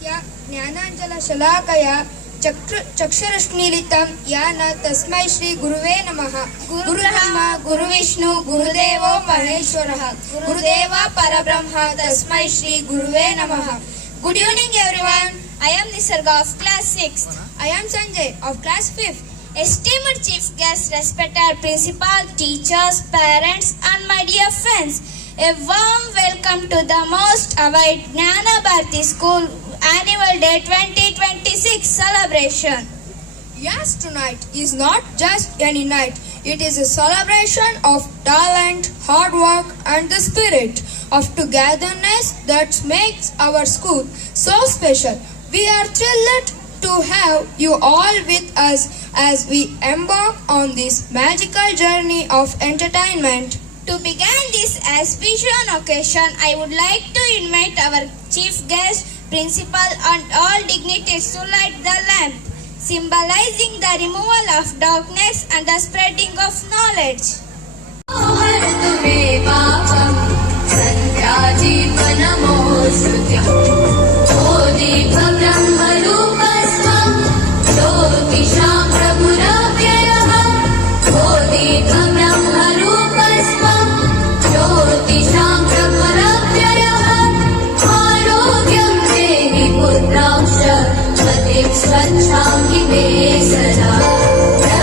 ज्ञानाञ्जनशलाकया चक्षुरश्मीलितं यान तस्मै श्री गुरुवे नमः। गुरुब्रह्मा गुरुविष्णु गुरुदेवो महेश्वरः गुरुदेव परब्रह्म तस्मै श्री गुरुवे नमः। Good evening everyone. I am Nisarga of class 6th. I am Sanjay of class 5th. Esteemed chief guests, respected principal, teachers, parents and my dear friends, a warm welcome to the most awaited Gnana Bharati School Annual Day 2026 celebration. Yes, tonight is not just any night. It is a celebration of talent, hard work and the spirit of togetherness that makes our school so special. We are thrilled to have you all with us as we embark on this magical journey of entertainment. To begin this auspicious occasion, I would like to invite our chief guest, principal and all dignitaries to light the lamp, symbolizing the removal of darkness and the spreading of knowledge.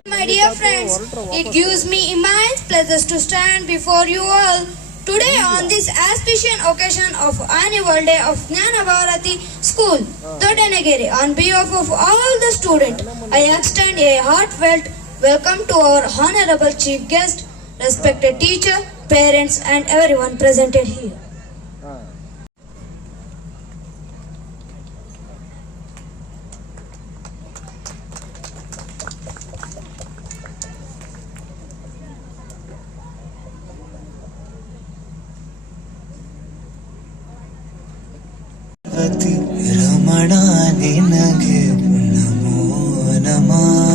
My dear friends, it gives me immense pleasure to stand before you all today on this auspicious occasion of Annual Day of Gnana Bharati School, Dodanagere. On behalf of all the students, I extend a heartfelt welcome to our honorable chief guest, respected teacher, parents and everyone presented here. Ramana ನಿನಗೆ ನಮೋ ನಮಃ.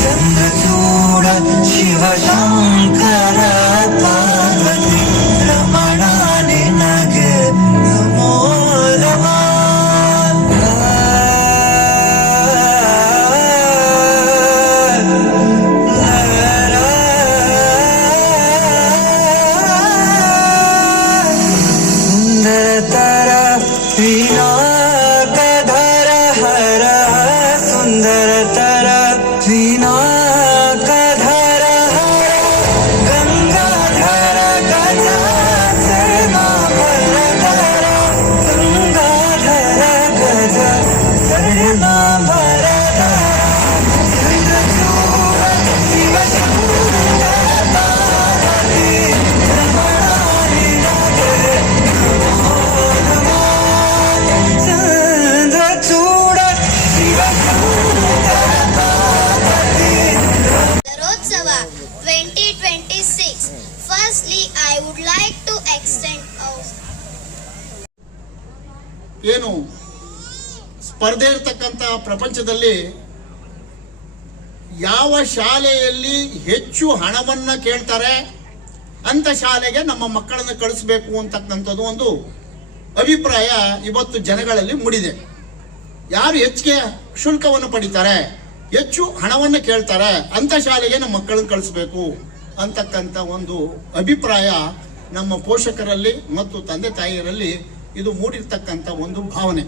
ಚಂದ್ರಚೂಡ ಶಿವಶಂಕರ ಪಾರ್ವತಿ ರಮಣ ನಿನಗೆ ನಮೋ ನಮಃ. ಏನು ಸ್ಪರ್ಧೆ ಇರತಕ್ಕಂಥ ಪ್ರಪಂಚದಲ್ಲಿ ಯಾವ ಶಾಲೆಯಲ್ಲಿ ಹೆಚ್ಚು ಹಣವನ್ನು ಕೇಳ್ತಾರೆ ಅಂತ ಶಾಲೆಗೆ ನಮ್ಮ ಮಕ್ಕಳನ್ನು ಕಳಿಸಬೇಕು ಅಂತಕ್ಕಂಥದ್ದು ಒಂದು ಅಭಿಪ್ರಾಯ ಇವತ್ತು ಜನಗಳಲ್ಲಿ ಮೂಡಿದೆ. ಯಾರು ಹೆಚ್ಚಿಗೆ ಶುಲ್ಕವನ್ನು ಪಡಿತಾರೆ, ಹೆಚ್ಚು ಹಣವನ್ನು ಕೇಳ್ತಾರೆ ಅಂತ ಶಾಲೆಗೆ ನಮ್ಮ ಮಕ್ಕಳನ್ನು ಕಳಿಸಬೇಕು ಅಂತಕ್ಕಂಥ ಒಂದು ಅಭಿಪ್ರಾಯ ನಮ್ಮ ಪೋಷಕರಲ್ಲಿ ಮತ್ತು ತಂದೆ ತಾಯಿಯರಲ್ಲಿ ಇದು ಮೂಡಿರ್ತಕ್ಕಂಥ ಒಂದು ಭಾವನೆ.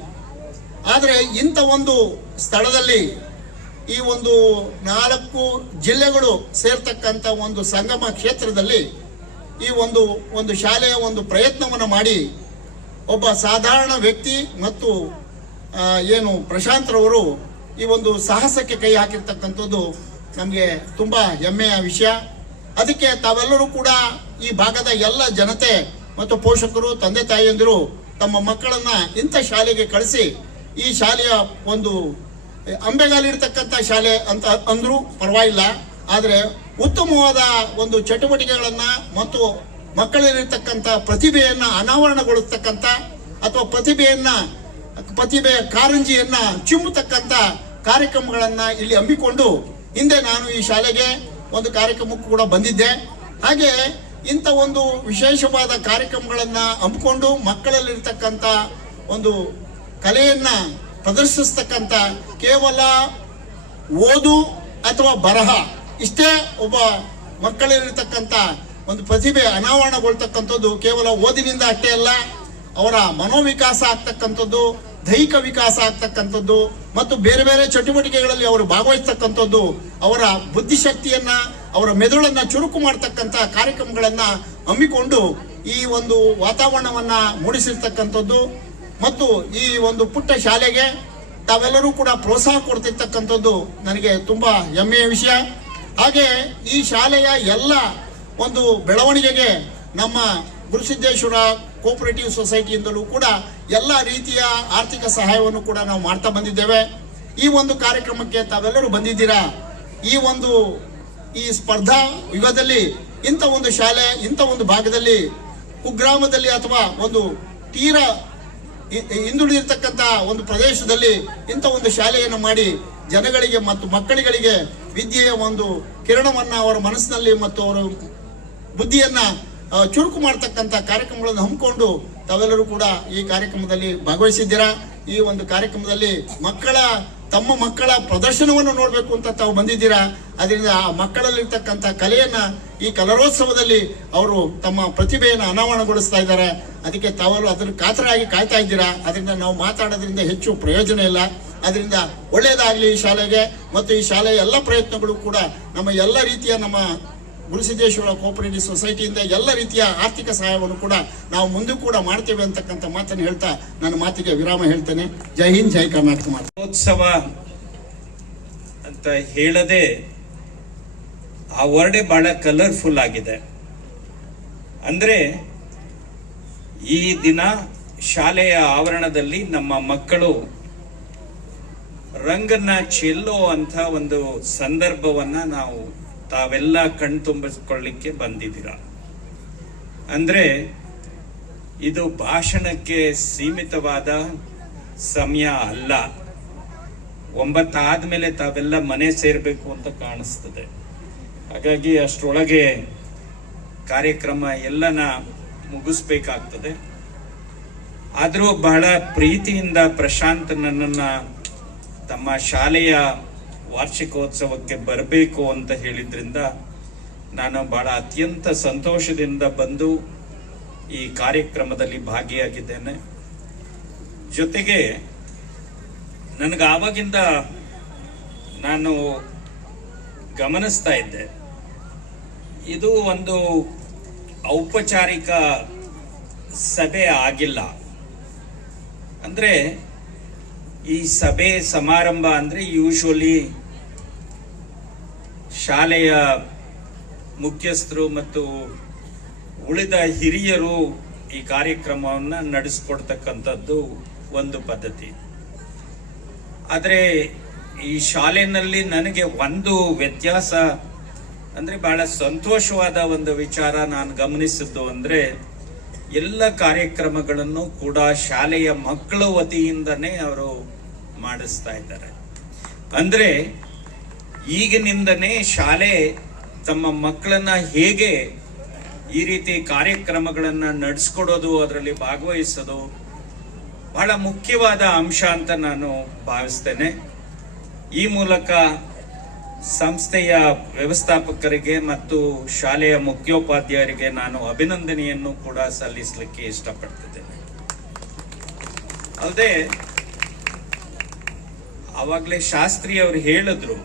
ಆದರೆ ಇಂಥ ಒಂದು ಸ್ಥಳದಲ್ಲಿ ಈ ಒಂದು 4 ಜಿಲ್ಲೆಗಳು ಸೇರ್ತಕ್ಕಂಥ ಒಂದು ಸಂಗಮ ಕ್ಷೇತ್ರದಲ್ಲಿ ಈ ಒಂದು ಶಾಲೆಯ ಒಂದು ಪ್ರಯತ್ನವನ್ನು ಮಾಡಿ ಒಬ್ಬ ಸಾಧಾರಣ ವ್ಯಕ್ತಿ ಮತ್ತು ಏನು ಪ್ರಶಾಂತ್ರವರು ಈ ಒಂದು ಸಾಹಸಕ್ಕೆ ಕೈ ಹಾಕಿರ್ತಕ್ಕಂಥದ್ದು ನಮಗೆ ತುಂಬ ಹೆಮ್ಮೆಯ ವಿಷಯ. ಅದಕ್ಕೆ ತಾವೆಲ್ಲರೂ ಕೂಡ ಈ ಭಾಗದ ಎಲ್ಲ ಜನತೆ ಮತ್ತು ಪೋಷಕರು, ತಂದೆ ತಾಯಿಯಂದಿರು ತಮ್ಮ ಮಕ್ಕಳನ್ನ ಇಂಥ ಶಾಲೆಗೆ ಕಳಿಸಿ ಈ ಶಾಲೆಯ ಒಂದು ಅಂಬೆಗಾಲಿರ್ತಕ್ಕಂಥ ಶಾಲೆ ಅಂತ ಅಂದ್ರೂ ಪರವಾಗಿಲ್ಲ, ಆದರೆ ಉತ್ತಮವಾದ ಒಂದು ಚಟುವಟಿಕೆಗಳನ್ನು ಮತ್ತು ಮಕ್ಕಳಲ್ಲಿರ್ತಕ್ಕಂಥ ಪ್ರತಿಭೆಯನ್ನು ಅನಾವರಣಗೊಳಿಸ್ತಕ್ಕಂಥ ಅಥವಾ ಪ್ರತಿಭೆಯ ಕಾರಂಜಿಯನ್ನ ಚಿಮ್ಮತಕ್ಕಂಥ ಕಾರ್ಯಕ್ರಮಗಳನ್ನು ಇಲ್ಲಿ ಹಮ್ಮಿಕೊಂಡು ಹಿಂದೆ ನಾನು ಈ ಶಾಲೆಗೆ ಒಂದು ಕಾರ್ಯಕ್ರಮಕ್ಕೂ ಕೂಡ ಬಂದಿದ್ದೆ. ಹಾಗೆ ಇಂಥ ಒಂದು ವಿಶೇಷವಾದ ಕಾರ್ಯಕ್ರಮಗಳನ್ನು ಹಮ್ಮಿಕೊಂಡು ಮಕ್ಕಳಲ್ಲಿರ್ತಕ್ಕಂಥ ಒಂದು ಕಲೆಯನ್ನ ಪ್ರದರ್ಶಿಸ್ತಕ್ಕಂಥ ಕೇವಲ ಓದು ಅಥವಾ ಬರಹ ಇಷ್ಟೇ ಒಬ್ಬ ಮಕ್ಕಳಲ್ಲಿರ್ತಕ್ಕಂಥ ಒಂದು ಪ್ರತಿಭೆ ಅನಾವರಣಗೊಳ್ತಕ್ಕಂಥದ್ದು ಕೇವಲ ಓದಿನಿಂದ ಅಷ್ಟೇ ಅಲ್ಲ, ಅವರ ಮನೋವಿಕಾಸ ಆಗ್ತಕ್ಕಂಥದ್ದು, ದೈಹಿಕ ವಿಕಾಸ ಆಗ್ತಕ್ಕಂಥದ್ದು ಮತ್ತು ಬೇರೆ ಬೇರೆ ಚಟುವಟಿಕೆಗಳಲ್ಲಿ ಅವರು ಭಾಗವಹಿಸ್ತಕ್ಕಂಥದ್ದು, ಅವರ ಬುದ್ಧಿಶಕ್ತಿಯನ್ನ, ಅವರ ಮೆದುಳನ್ನ ಚುರುಕು ಮಾಡ್ತಕ್ಕಂಥ ಕಾರ್ಯಕ್ರಮಗಳನ್ನ ಹಮ್ಮಿಕೊಂಡು ಈ ಒಂದು ವಾತಾವರಣವನ್ನ ಮೂಡಿಸಿರ್ತಕ್ಕಂಥದ್ದು ಮತ್ತು ಈ ಒಂದು ಪುಟ್ಟ ಶಾಲೆಗೆ ತಾವೆಲ್ಲರೂ ಕೂಡ ಪ್ರೋತ್ಸಾಹ ಕೊಡ್ತಿರ್ತಕ್ಕಂಥದ್ದು ನನಗೆ ತುಂಬಾ ಹೆಮ್ಮೆಯ ವಿಷಯ. ಹಾಗೆ ಈ ಶಾಲೆಯ ಎಲ್ಲ ಒಂದು ಬೆಳವಣಿಗೆಗೆ ನಮ್ಮ ಗುರುಸಿದ್ದೇಶ್ವರ ಕೋಆಪರೇಟಿವ್ ಸೊಸೈಟಿಯಿಂದಲೂ ಕೂಡ ಎಲ್ಲ ರೀತಿಯ ಆರ್ಥಿಕ ಸಹಾಯವನ್ನು ಕೂಡ ನಾವು ಮಾಡ್ತಾ ಬಂದಿದ್ದೇವೆ. ಈ ಒಂದು ಕಾರ್ಯಕ್ರಮಕ್ಕೆ ತಾವೆಲ್ಲರೂ ಬಂದಿದ್ದೀರಾ. ಈ ಸ್ಪರ್ಧಾ ಯುಗದಲ್ಲಿ ಇಂಥ ಒಂದು ಶಾಲೆ, ಇಂಥ ಒಂದು ಭಾಗದಲ್ಲಿ, ಕುಗ್ರಾಮದಲ್ಲಿ ಅಥವಾ ಒಂದು ತೀರಾ ಹಿಂದುಳಿದಿರ್ತಕ್ಕಂಥ ಒಂದು ಪ್ರದೇಶದಲ್ಲಿ ಇಂಥ ಒಂದು ಶಾಲೆಯನ್ನು ಮಾಡಿ ಜನಗಳಿಗೆ ಮತ್ತು ಮಕ್ಕಳಿಗೆ ವಿದ್ಯೆಯ ಒಂದು ಕಿರಣವನ್ನ ಅವರ ಮನಸ್ಸಿನಲ್ಲಿ ಮತ್ತು ಅವರ ಬುದ್ಧಿಯನ್ನ ಚುರುಕು ಮಾಡ್ತಕ್ಕಂಥ ಕಾರ್ಯಕ್ರಮಗಳನ್ನು ಹಮ್ಮಿಕೊಂಡು ತಾವೆಲ್ಲರೂ ಕೂಡ ಈ ಕಾರ್ಯಕ್ರಮದಲ್ಲಿ ಭಾಗವಹಿಸಿದ್ದೀರಾ. ಈ ಒಂದು ಕಾರ್ಯಕ್ರಮದಲ್ಲಿ ತಮ್ಮ ಮಕ್ಕಳ ಪ್ರದರ್ಶನವನ್ನು ನೋಡಬೇಕು ಅಂತ ತಾವು ಬಂದಿದ್ದೀರಾ. ಅದರಿಂದ ಆ ಮಕ್ಕಳಲ್ಲಿರ್ತಕ್ಕಂಥ ಕಲೆಯನ್ನ ಈ ಕಲರೋತ್ಸವದಲ್ಲಿ ಅವರು ತಮ್ಮ ಪ್ರತಿಭೆಯನ್ನು ಅನಾವರಣಗೊಳಿಸ್ತಾ ಇದ್ದಾರೆ. ಅದಕ್ಕೆ ತಾವರು ಅದನ್ನು ಕಾತರಾಗಿ ಕಾಯ್ತಾ ಇದ್ದೀರಾ. ಅದರಿಂದ ನಾವು ಮಾತಾಡೋದ್ರಿಂದ ಹೆಚ್ಚು ಪ್ರಯೋಜನ ಇಲ್ಲ. ಅದರಿಂದ ಒಳ್ಳೆಯದಾಗಲಿ ಈ ಶಾಲೆಗೆ ಮತ್ತು ಈ ಶಾಲೆಯ ಎಲ್ಲ ಪ್ರಯತ್ನಗಳು ಕೂಡ ನಮ್ಮ ಎಲ್ಲ ರೀತಿಯ ನಮ್ಮ ಗುರುಸಿದ್ದೇಶ್ವರ ಕೋಆಪರೇಟಿವ್ ಸೊಸೈಟಿಯಿಂದ ಎಲ್ಲ ರೀತಿಯ ಆರ್ಥಿಕ ಸಹಾಯವನ್ನು ಕೂಡ ನಾವು ಮುಂದೆ ಕೂಡ ಮಾಡ್ತೇವೆ ಅಂತಕ್ಕಂಥ ಮಾತನ್ನು ಹೇಳ್ತಾ ನನ್ನ ಮಾತಿಗೆ ವಿರಾಮ ಹೇಳ್ತೇನೆ. ಜೈ ಹಿಂದ್, ಜೈ ಕರ್ನಾಟಕ. ಉತ್ಸವ ಅಂತ ಹೇಳದೆ ಆ ವರ್ಡೇ ಬಹಳ ಕಲರ್ಫುಲ್ ಆಗಿದೆ. ಅಂದ್ರೆ ಈ ದಿನ ಶಾಲೆಯ ಆವರಣದಲ್ಲಿ ನಮ್ಮ ಮಕ್ಕಳು ರಂಗನ್ನ ಚೆಲ್ಲೋ ಅಂತ ಒಂದು ಸಂದರ್ಭವನ್ನ ನಾವು ತಾವೆಲ್ಲ ಕಣ್ತುಂಬಿಸ್ಕೊಳ್ಳಿಕ್ಕೆ ಬಂದಿದ್ದೀರ. ಅಂದ್ರೆ ಇದು ಭಾಷಣಕ್ಕೆ ಸೀಮಿತವಾದ ಸಮಯ ಅಲ್ಲ. 9 ಆದ್ಮೇಲೆ ತಾವೆಲ್ಲ ಮನೆ ಸೇರ್ಬೇಕು ಅಂತ ಕಾಣಿಸ್ತದೆ. ಹಾಗಾಗಿ ಅಷ್ಟರೊಳಗೆ ಕಾರ್ಯಕ್ರಮ ಎಲ್ಲನ ಮುಗಿಸ್ಬೇಕಾಗ್ತದೆ. ಆದ್ರೂ ಬಹಳ ಪ್ರೀತಿಯಿಂದ ಪ್ರಶಾಂತ್ ನನ್ನನ್ನ ತಮ್ಮ ಶಾಲೆಯ ವಾರ್ಷಿಕೋತ್ಸವಕ್ಕೆ ಬರಬೇಕು ಅಂತ ಹೇಳಿದ್ರಿಂದ ನಾನು ಬಹಳ ಅತ್ಯಂತ ಸಂತೋಷದಿಂದ ಬಂದು ಈ ಕಾರ್ಯಕ್ರಮದಲ್ಲಿ ಭಾಗಿಯಾಗಿದ್ದೇನೆ. ಜೊತೆಗೆ ನನಗೆ ಆವಾಗಿಂದ ನಾನು ಗಮನಿಸ್ತಾ ಇದ್ದೆ, ಇದು ಒಂದು ಔಪಚಾರಿಕ ಸಭೆ ಆಗಿಲ್ಲ. ಅಂದ್ರೆ ಈ ಸಭೆ ಸಮಾರಂಭ ಅಂದ್ರೆ ಯೂಶುವಲಿ ಶಾಲೆಯ ಮುಖ್ಯಸ್ಥರು ಮತ್ತು ಉಳಿದ ಹಿರಿಯರು ಈ ಕಾರ್ಯಕ್ರಮವನ್ನು ನಡೆಸ್ಕೊಡ್ತಕ್ಕಂಥದ್ದು ಒಂದು ಪದ್ಧತಿ. ಆದರೆ ಈ ಶಾಲೆಯಲ್ಲಿ ನನಗೆ ಒಂದು ವ್ಯತ್ಯಾಸ ಅಂದ್ರೆ ಬಹಳ ಸಂತೋಷವಾದ ಒಂದು ವಿಚಾರ ನಾನು ಗಮನಿಸಿದ್ದು ಅಂದ್ರೆ ಎಲ್ಲ ಕಾರ್ಯಕ್ರಮಗಳನ್ನು ಕೂಡ ಶಾಲೆಯ ಮಕ್ಕಳ ವತಿಯಿಂದನೇ ಅವರು ಮಾಡಿಸ್ತಾ ಇದ್ದಾರೆ. ಅಂದ್ರೆ ಈಗಿನಿಂದನೇ ಶಾಲೆ ತಮ್ಮ ಮಕ್ಕಳನ್ನ ಹೇಗೆ ಈ ರೀತಿ ಕಾರ್ಯಕ್ರಮಗಳನ್ನ ನಡೆಸ್ಕೊಡೋದು, ಅದರಲ್ಲಿ ಭಾಗವಹಿಸೋದು ಬಹಳ ಮುಖ್ಯವಾದ ಅಂಶ ಅಂತ ನಾನು ಭಾವಿಸ್ತೇನೆ. ಈ ಮೂಲಕ ಸಂಸ್ಥೆಯ ವ್ಯವಸ್ಥಾಪಕರಿಗೆ ಮತ್ತು ಶಾಲೆಯ ಮುಖ್ಯೋಪಾಧ್ಯಾಯರಿಗೆ ನಾನು ಅಭಿನಂದನೆಯನ್ನು ಕೂಡ ಸಲ್ಲಿಸಲಿಕ್ಕೆ ಇಷ್ಟಪಡ್ತಿದ್ದೇನೆ. ಅಲ್ಲದೆ ಆವಾಗಲೇ ಶಾಸ್ತ್ರಿ ಅವರು ಹೇಳಿದ್ರು,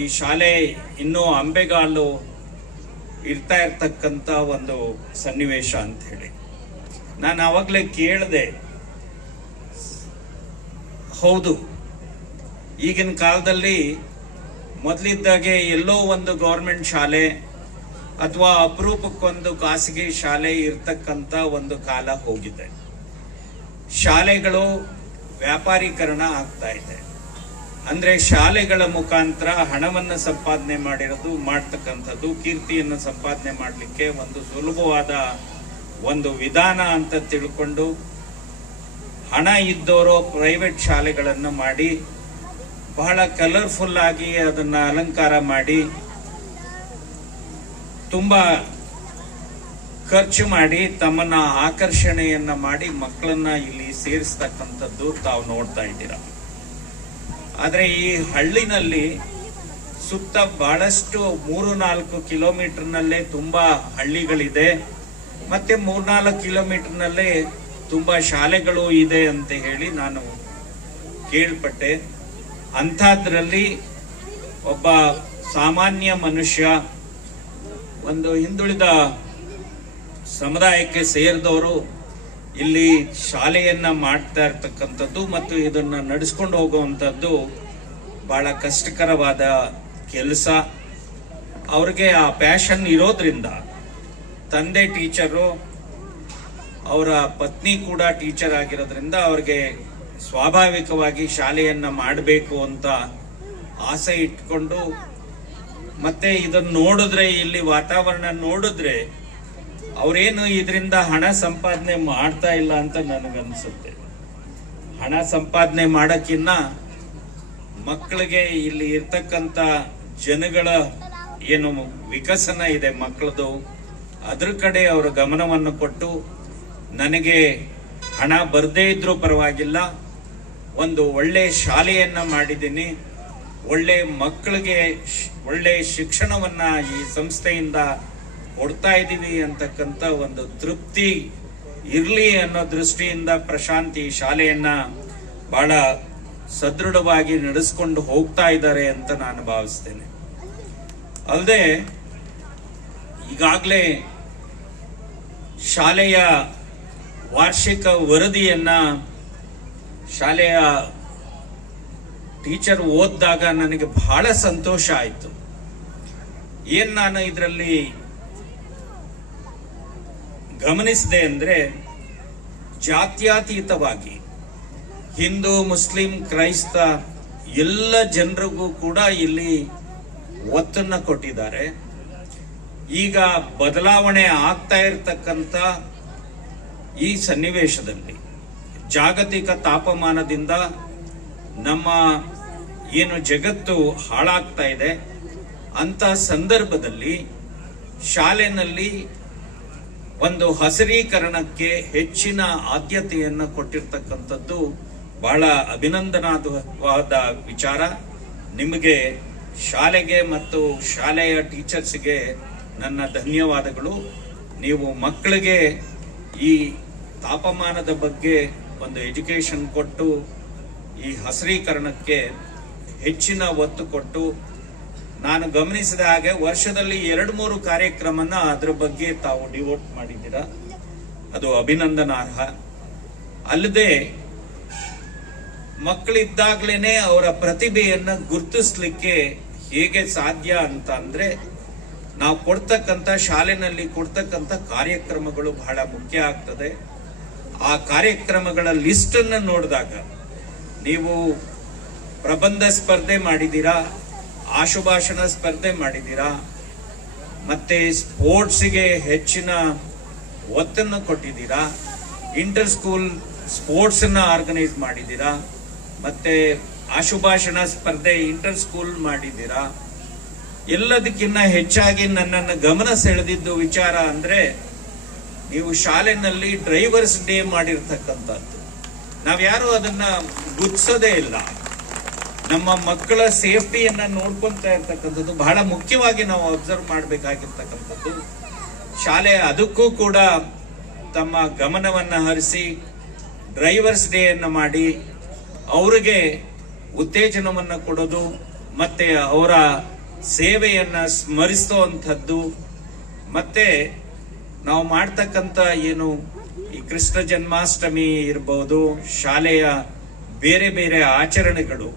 ಈ ಶಾಲೆ ಇನ್ನೂ ಅಂಬೆಗಾಲು ಇರ್ತಾ ಇರ್ತಕ್ಕಂಥ ಒಂದು ಸನ್ನಿವೇಶ ಅಂತ ಹೇಳಿ. ನಾನು ಆವಾಗಲೇ ಕೇಳಿದೆ, ಹೌದು, ಈಗಿನ ಕಾಲದಲ್ಲಿ ಮೊದಲಿದ್ದಾಗೆ ಎಲ್ಲೋ ಒಂದು ಗೌರ್ಮೆಂಟ್ ಶಾಲೆ ಅಥವಾ ಅಪರೂಪಕ್ಕೊಂದು ಖಾಸಗಿ ಶಾಲೆ ಇರ್ತಕ್ಕಂಥ ಒಂದು ಕಾಲ ಹೋಗಿದೆ. ಶಾಲೆಗಳು ವ್ಯಾಪಾರೀಕರಣ ಆಗ್ತಾ ಇದೆ. ಅಂದ್ರೆ ಶಾಲೆಗಳ ಮುಖಾಂತರ ಹಣವನ್ನು ಸಂಪಾದನೆ ಮಾಡ್ತಕ್ಕಂಥದ್ದು, ಕೀರ್ತಿಯನ್ನು ಸಂಪಾದನೆ ಮಾಡಲಿಕ್ಕೆ ಒಂದು ಸುಲಭವಾದ ಒಂದು ವಿಧಾನ ಅಂತ ತಿಳ್ಕೊಂಡು ಹಣ ಇದ್ದವರು ಪ್ರೈವೇಟ್ ಶಾಲೆಗಳನ್ನು ಮಾಡಿ ಬಹಳ ಕಲರ್ಫುಲ್ ಆಗಿ ಅದನ್ನ ಅಲಂಕಾರ ಮಾಡಿ ತುಂಬಾ ಖರ್ಚು ಮಾಡಿ ತಮ್ಮನ್ನ ಆಕರ್ಷಣೆಯನ್ನ ಮಾಡಿ ಮಕ್ಕಳನ್ನ ಇಲ್ಲಿ ಸೇರಿಸ್ತಕ್ಕಂಥದ್ದು ತಾವು ನೋಡ್ತಾ ಇದ್ದೀರಾ. ಆದ್ರೆ ಈ ಹಳ್ಳಿನಲ್ಲಿ ಸುತ್ತ ಬಹಳಷ್ಟು 3-4 ಕಿಲೋಮೀಟರ್ನಲ್ಲೇ ತುಂಬಾ ಹಳ್ಳಿಗಳಿದೆ, ಮತ್ತೆ 3-4 ಕಿಲೋಮೀಟರ್ನಲ್ಲೇ ತುಂಬಾ ಶಾಲೆಗಳು ಇದೆ ಅಂತ ಹೇಳಿ ನಾನು ಕೇಳ್ಪಟ್ಟೆ. ಅಂಥದ್ರಲ್ಲಿ ಒಬ್ಬ ಸಾಮಾನ್ಯ ಮನುಷ್ಯ, ಒಂದು ಹಿಂದುಳಿದ ಸಮುದಾಯಕ್ಕೆ ಸೇರಿದವರು ಇಲ್ಲಿ ಶಾಲೆಯನ್ನ ಮಾಡ್ತಾ ಇರ್ತಕ್ಕಂಥದ್ದು ಮತ್ತು ಇದನ್ನ ನಡೆಸ್ಕೊಂಡು ಹೋಗುವಂಥದ್ದು ಬಹಳ ಕಷ್ಟಕರವಾದ ಕೆಲಸ. ಅವ್ರಿಗೆ ಆ ಪ್ಯಾಷನ್ ಇರೋದ್ರಿಂದ ತಂದೆ ಟೀಚರು, ಅವರ ಪತ್ನಿ ಕೂಡ ಟೀಚರ್ ಆಗಿರೋದ್ರಿಂದ ಅವ್ರಿಗೆ ಸ್ವಾಭಾವಿಕವಾಗಿ ಶಾಲೆಯನ್ನ ಮಾಡಬೇಕು ಅಂತ ಆಸೆ ಇಟ್ಕೊಂಡು, ಮತ್ತೆ ಇದನ್ನ ನೋಡಿದ್ರೆ, ಇಲ್ಲಿ ವಾತಾವರಣ ನೋಡಿದ್ರೆ ಅವ್ರೇನು ಇದರಿಂದ ಹಣ ಸಂಪಾದನೆ ಮಾಡ್ತಾ ಇಲ್ಲ ಅಂತ ನನಗನ್ಸುತ್ತೆ. ಹಣ ಸಂಪಾದನೆ ಮಾಡಕ್ಕಿನ್ನ ಮಕ್ಕಳಿಗೆ ಇಲ್ಲಿ ಇರ್ತಕ್ಕಂಥ ಜನಗಳ ಏನು ವಿಕಸನ ಇದೆ ಮಕ್ಕಳದು, ಅದ್ರ ಕಡೆ ಅವರು ಗಮನವನ್ನು ಕೊಟ್ಟು, ನನಗೆ ಹಣ ಬರದೇ ಇದ್ರೂ ಪರವಾಗಿಲ್ಲ, ಒಂದು ಒಳ್ಳೆ ಶಾಲೆಯನ್ನ ಮಾಡಿದ್ದೀನಿ, ಒಳ್ಳೆ ಮಕ್ಕಳಿಗೆ ಒಳ್ಳೆ ಶಿಕ್ಷಣವನ್ನ ಈ ಸಂಸ್ಥೆಯಿಂದ ಕೊಡ್ತಾ ಇದ್ದೀವಿ ಅಂತಕ್ಕಂಥ ಒಂದು ತೃಪ್ತಿ ಇರ್ಲಿ ಅನ್ನೋ ದೃಷ್ಟಿಯಿಂದ ಪ್ರಶಾಂತ್ ಈ ಶಾಲೆಯನ್ನ ಬಹಳ ಸದೃಢವಾಗಿ ನಡೆಸ್ಕೊಂಡು ಹೋಗ್ತಾ ಇದ್ದಾರೆ ಅಂತ ನಾನು ಭಾವಿಸ್ತೇನೆ. ಅಲ್ಲದೆ ಈಗಾಗಲೇ ಶಾಲೆಯ ವಾರ್ಷಿಕ ವರದಿಯನ್ನ ಶಾಲೆಯ ಟೀಚರ್ ಓದಿದಾಗ ನನಗೆ ಬಹಳ ಸಂತೋಷ ಆಯಿತು. ಏನ್ ನಾನು ಇದರಲ್ಲಿ ಗಮನಿಸಿದೆ ಅಂದ್ರೆ, ಜಾತ್ಯತೀತವಾಗಿ ಹಿಂದೂ, ಮುಸ್ಲಿಂ, ಕ್ರೈಸ್ತ ಎಲ್ಲ ಜನರಿಗೂ ಕೂಡ ಇಲ್ಲಿ ಒತ್ತನ್ನ ಕೊಟ್ಟಿದ್ದಾರೆ. ಈಗ ಬದಲಾವಣೆ ಆಗ್ತಾ ಇರತಕ್ಕಂತ ಈ ಸನ್ನಿವೇಶದಲ್ಲಿ, ಜಾಗತಿಕ ತಾಪಮಾನದಿಂದ ನಮ್ಮ ಏನು ಜಗತ್ತು ಹಾಳಾಗ್ತಾ ಇದೆ ಅಂತ ಸಂದರ್ಭದಲ್ಲಿ ಆದ್ಯತೆಯಲ್ಲಿ ಒಂದು ಹಸಿರೀಕರಣಕ್ಕೆ ಹೆಚ್ಚಿನ ಆದ್ಯತೆಯನ್ನು ಕೊಟ್ಟಿರ್ತಕ್ಕಂಥದ್ದು ಬಹಳ ಅಭಿನಂದನಾರ್ಹವಾದ ವಿಚಾರ. ನಿಮಗೆ, ಶಾಲೆಗೆ ಮತ್ತು ಶಾಲೆಯ ಟೀಚರ್ಸ್ಗೆ ನನ್ನ ಧನ್ಯವಾದಗಳು. ನೀವು ಮಕ್ಕಳಿಗೆ ಈ ತಾಪಮಾನದ ಬಗ್ಗೆ ಒಂದು ಎಜುಕೇಶನ್ ಕೊಟ್ಟು, ಈ ಹಸಿರೀಕರಣಕ್ಕೆ ಹೆಚ್ಚಿನ ಒತ್ತು ಕೊಟ್ಟು, ನಾನು ಗಮನಿಸಿದ ಹಾಗೆ ವರ್ಷದಲ್ಲಿ 2-3 ಕಾರ್ಯಕ್ರಮನ ಅದರ ಬಗ್ಗೆ ತಾವು ಡಿವೋಟ್ ಮಾಡಿದ್ದೀರಾ, ಅದು ಅಭಿನಂದನಾರ್ಹ. ಅಲ್ಲದೆ ಮಕ್ಕಳಿದ್ದಾಗ್ಲೇನೆ ಅವರ ಪ್ರತಿಭೆಯನ್ನ ಗುರುತಿಸ್ಲಿಕ್ಕೆ ಹೇಗೆ ಸಾಧ್ಯ ಅಂತ ಅಂದ್ರೆ, ನಾವು ಕೊಡ್ತಕ್ಕಂಥ ಶಾಲೆನಲ್ಲಿ ಕೊಡ್ತಕ್ಕಂಥ ಕಾರ್ಯಕ್ರಮಗಳು ಬಹಳ ಮುಖ್ಯ ಆಗ್ತದೆ. ಆ ಕಾರ್ಯಕ್ರಮಗಳ ಲಿಸ್ಟ್ ಅನ್ನು ನೋಡಿದಾಗ, ನೀವು ಪ್ರಬಂಧ ಸ್ಪರ್ಧೆ ಮಾಡಿದ್ದೀರಾ, ಆಶುಭಾಷಣ ಸ್ಪರ್ಧೆ ಮಾಡಿದ್ದೀರಾ, ಮತ್ತೆ ಸ್ಪೋರ್ಟ್ಸ್ಗೆ ಹೆಚ್ಚಿನ ಒತ್ತನ್ನು ಕೊಟ್ಟಿದ್ದೀರಾ, ಇಂಟರ್ ಸ್ಕೂಲ್ ಸ್ಪೋರ್ಟ್ಸ್ ಅನ್ನ ಆರ್ಗನೈಸ್ ಮಾಡಿದ್ದೀರಾ, ಮತ್ತೆ ಆಶುಭಾಷಣ ಸ್ಪರ್ಧೆ ಇಂಟರ್ ಸ್ಕೂಲ್ ಮಾಡಿದ್ದೀರಾ. ಎಲ್ಲದಕ್ಕಿಂತ ಹೆಚ್ಚಾಗಿ ನನ್ನನ್ನು ಗಮನ ಸೆಳೆದಿದ್ದು ವಿಚಾರ ಅಂದ್ರೆ, ನೀವು ಶಾಲೆನಲ್ಲಿ ಡ್ರೈವರ್ಸ್ ಡೇ ಮಾಡಿರ್ತಕ್ಕಂಥದ್ದು. ನಾವ್ಯಾರು ಅದನ್ನ ಗುರ್ತಿಸೋದೇ ಇಲ್ಲ. ನಮ್ಮ ಮಕ್ಕಳ ಸೇಫ್ಟಿಯನ್ನ ನೋಡ್ಕೊಂತ ಇರ್ತಕ್ಕಂಥದ್ದು ಬಹಳ ಮುಖ್ಯವಾಗಿ ನಾವು ಅಬ್ಸರ್ವ್ ಮಾಡಬೇಕಾಗಿರ್ತಕ್ಕಂಥದ್ದು. ಶಾಲೆ ಅದಕ್ಕೂ ಕೂಡ ತಮ್ಮ ಗಮನವನ್ನ ಹರಿಸಿ ಡ್ರೈವರ್ಸ್ ಡೇ ಅನ್ನು ಮಾಡಿ ಅವರಿಗೆ ಉತ್ತೇಜನವನ್ನ ಕೊಡೋದು, ಮತ್ತೆ ಅವರ ಸೇವೆಯನ್ನ ಸ್ಮರಿಸುವಂಥದ್ದು, ಮತ್ತೆ ನಾವು ಮಾಡ್ತಕ್ಕಂಥ ಏನು ಈ ಕೃಷ್ಣ ಜನ್ಮಾಷ್ಟಮಿ ಇರಬಹುದು, ಶಾಲೆಯ ಬೇರೆ ಬೇರೆ ಆಚರಣೆಗಳು,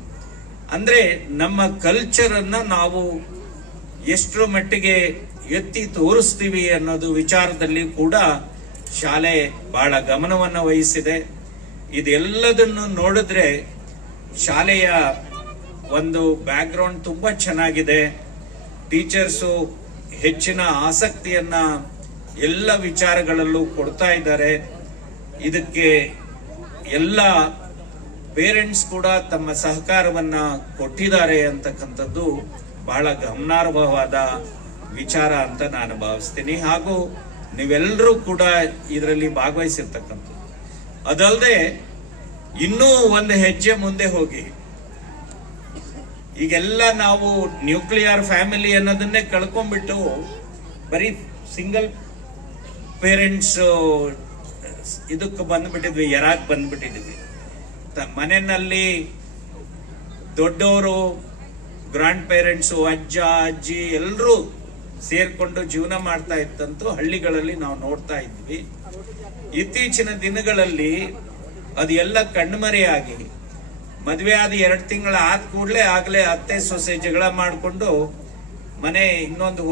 ಅಂದ್ರೆ ನಮ್ಮ ಕಲ್ಚರ್ ಅನ್ನ ನಾವು ಎಷ್ಟರ ಮಟ್ಟಿಗೆ ಎತ್ತಿ ತೋರಿಸ್ತೀವಿ ಅನ್ನೋದು ವಿಚಾರದಲ್ಲಿ ಕೂಡ ಶಾಲೆ ಬಹಳ ಗಮನವನ್ನು ವಹಿಸಿದೆ. ಇದೆಲ್ಲದನ್ನು ನೋಡಿದ್ರೆ ಶಾಲೆಯ ಒಂದು ಬ್ಯಾಕ್ ಗ್ರೌಂಡ್ ತುಂಬಾ ಚೆನ್ನಾಗಿದೆ. ಟೀಚರ್ಸು ಹೆಚ್ಚಿನ ಆಸಕ್ತಿಯನ್ನ ಎಲ್ಲ ವಿಚಾರಗಳಲ್ಲೂ ಕೊಡ್ತಾ ಇದ್ದಾರೆ. ಇದಕ್ಕೆ ಎಲ್ಲ ಪೇರೆಂಟ್ಸ್ ಕೂಡ ತಮ್ಮ ಸಹಕಾರವನ್ನ ಕೊಟ್ಟಿದ್ದಾರೆ ಅಂತಕ್ಕಂಥದ್ದು ಬಹಳ ಗಮನಾರ್ಹವಾದ ವಿಚಾರ ಅಂತ ನಾನು ಭಾವಿಸ್ತೀನಿ. ಹಾಗೂ ನೀವೆಲ್ಲರೂ ಕೂಡ ಇದರಲ್ಲಿ ಭಾಗವಹಿಸಿರ್ತಕ್ಕಂಥದ್ದು. ಅದಲ್ಲದೆ ಇನ್ನೂ ಒಂದು ಹೆಜ್ಜೆ ಮುಂದೆ ಹೋಗಿ ಈಗೆಲ್ಲ ನಾವು ನ್ಯೂಕ್ಲಿಯರ್ ಫ್ಯಾಮಿಲಿ ಅನ್ನೋದನ್ನೇ ಕಳ್ಕೊಂಡ್ಬಿಟ್ಟು ಬರೀ ಸಿಂಗಲ್ ಪೇರೆಂಟ್ಸ್ ಇದಕ್ಕೆ ಬಂದ್ಬಿಟ್ಟಿದ್ವಿ, ಎರಾಕ್ ಬಂದ್ಬಿಟ್ಟಿದ್ವಿ. ಮನೆಯಲ್ಲಿ ದೊಡ್ಡವರು, ಗ್ರಾಂಡ್ ಪೇರೆಂಟ್ಸು, ಅಜ್ಜ ಅಜ್ಜಿ ಎಲ್ಲರೂ ಸೇರ್ಕೊಂಡು ಜೀವನ ಮಾಡ್ತಾ ಇತ್ತಂತೂ ಹಳ್ಳಿಗಳಲ್ಲಿ ನಾವು ನೋಡ್ತಾ ಇದ್ವಿ. ಇತ್ತೀಚಿನ ದಿನಗಳಲ್ಲಿ ಅದು ಎಲ್ಲ ಕಣ್ಮರೆಯಾಗಿ ಮದುವೆ ಆದ 2 ತಿಂಗಳ ಆದ ಕೂಡಲೇ ಆಗ್ಲೇ ಅತ್ತೆ ಸೊಸೆ ಜಗಳ ಮಾಡಿಕೊಂಡು ಮನೆ ಇನ್ನೊಂದು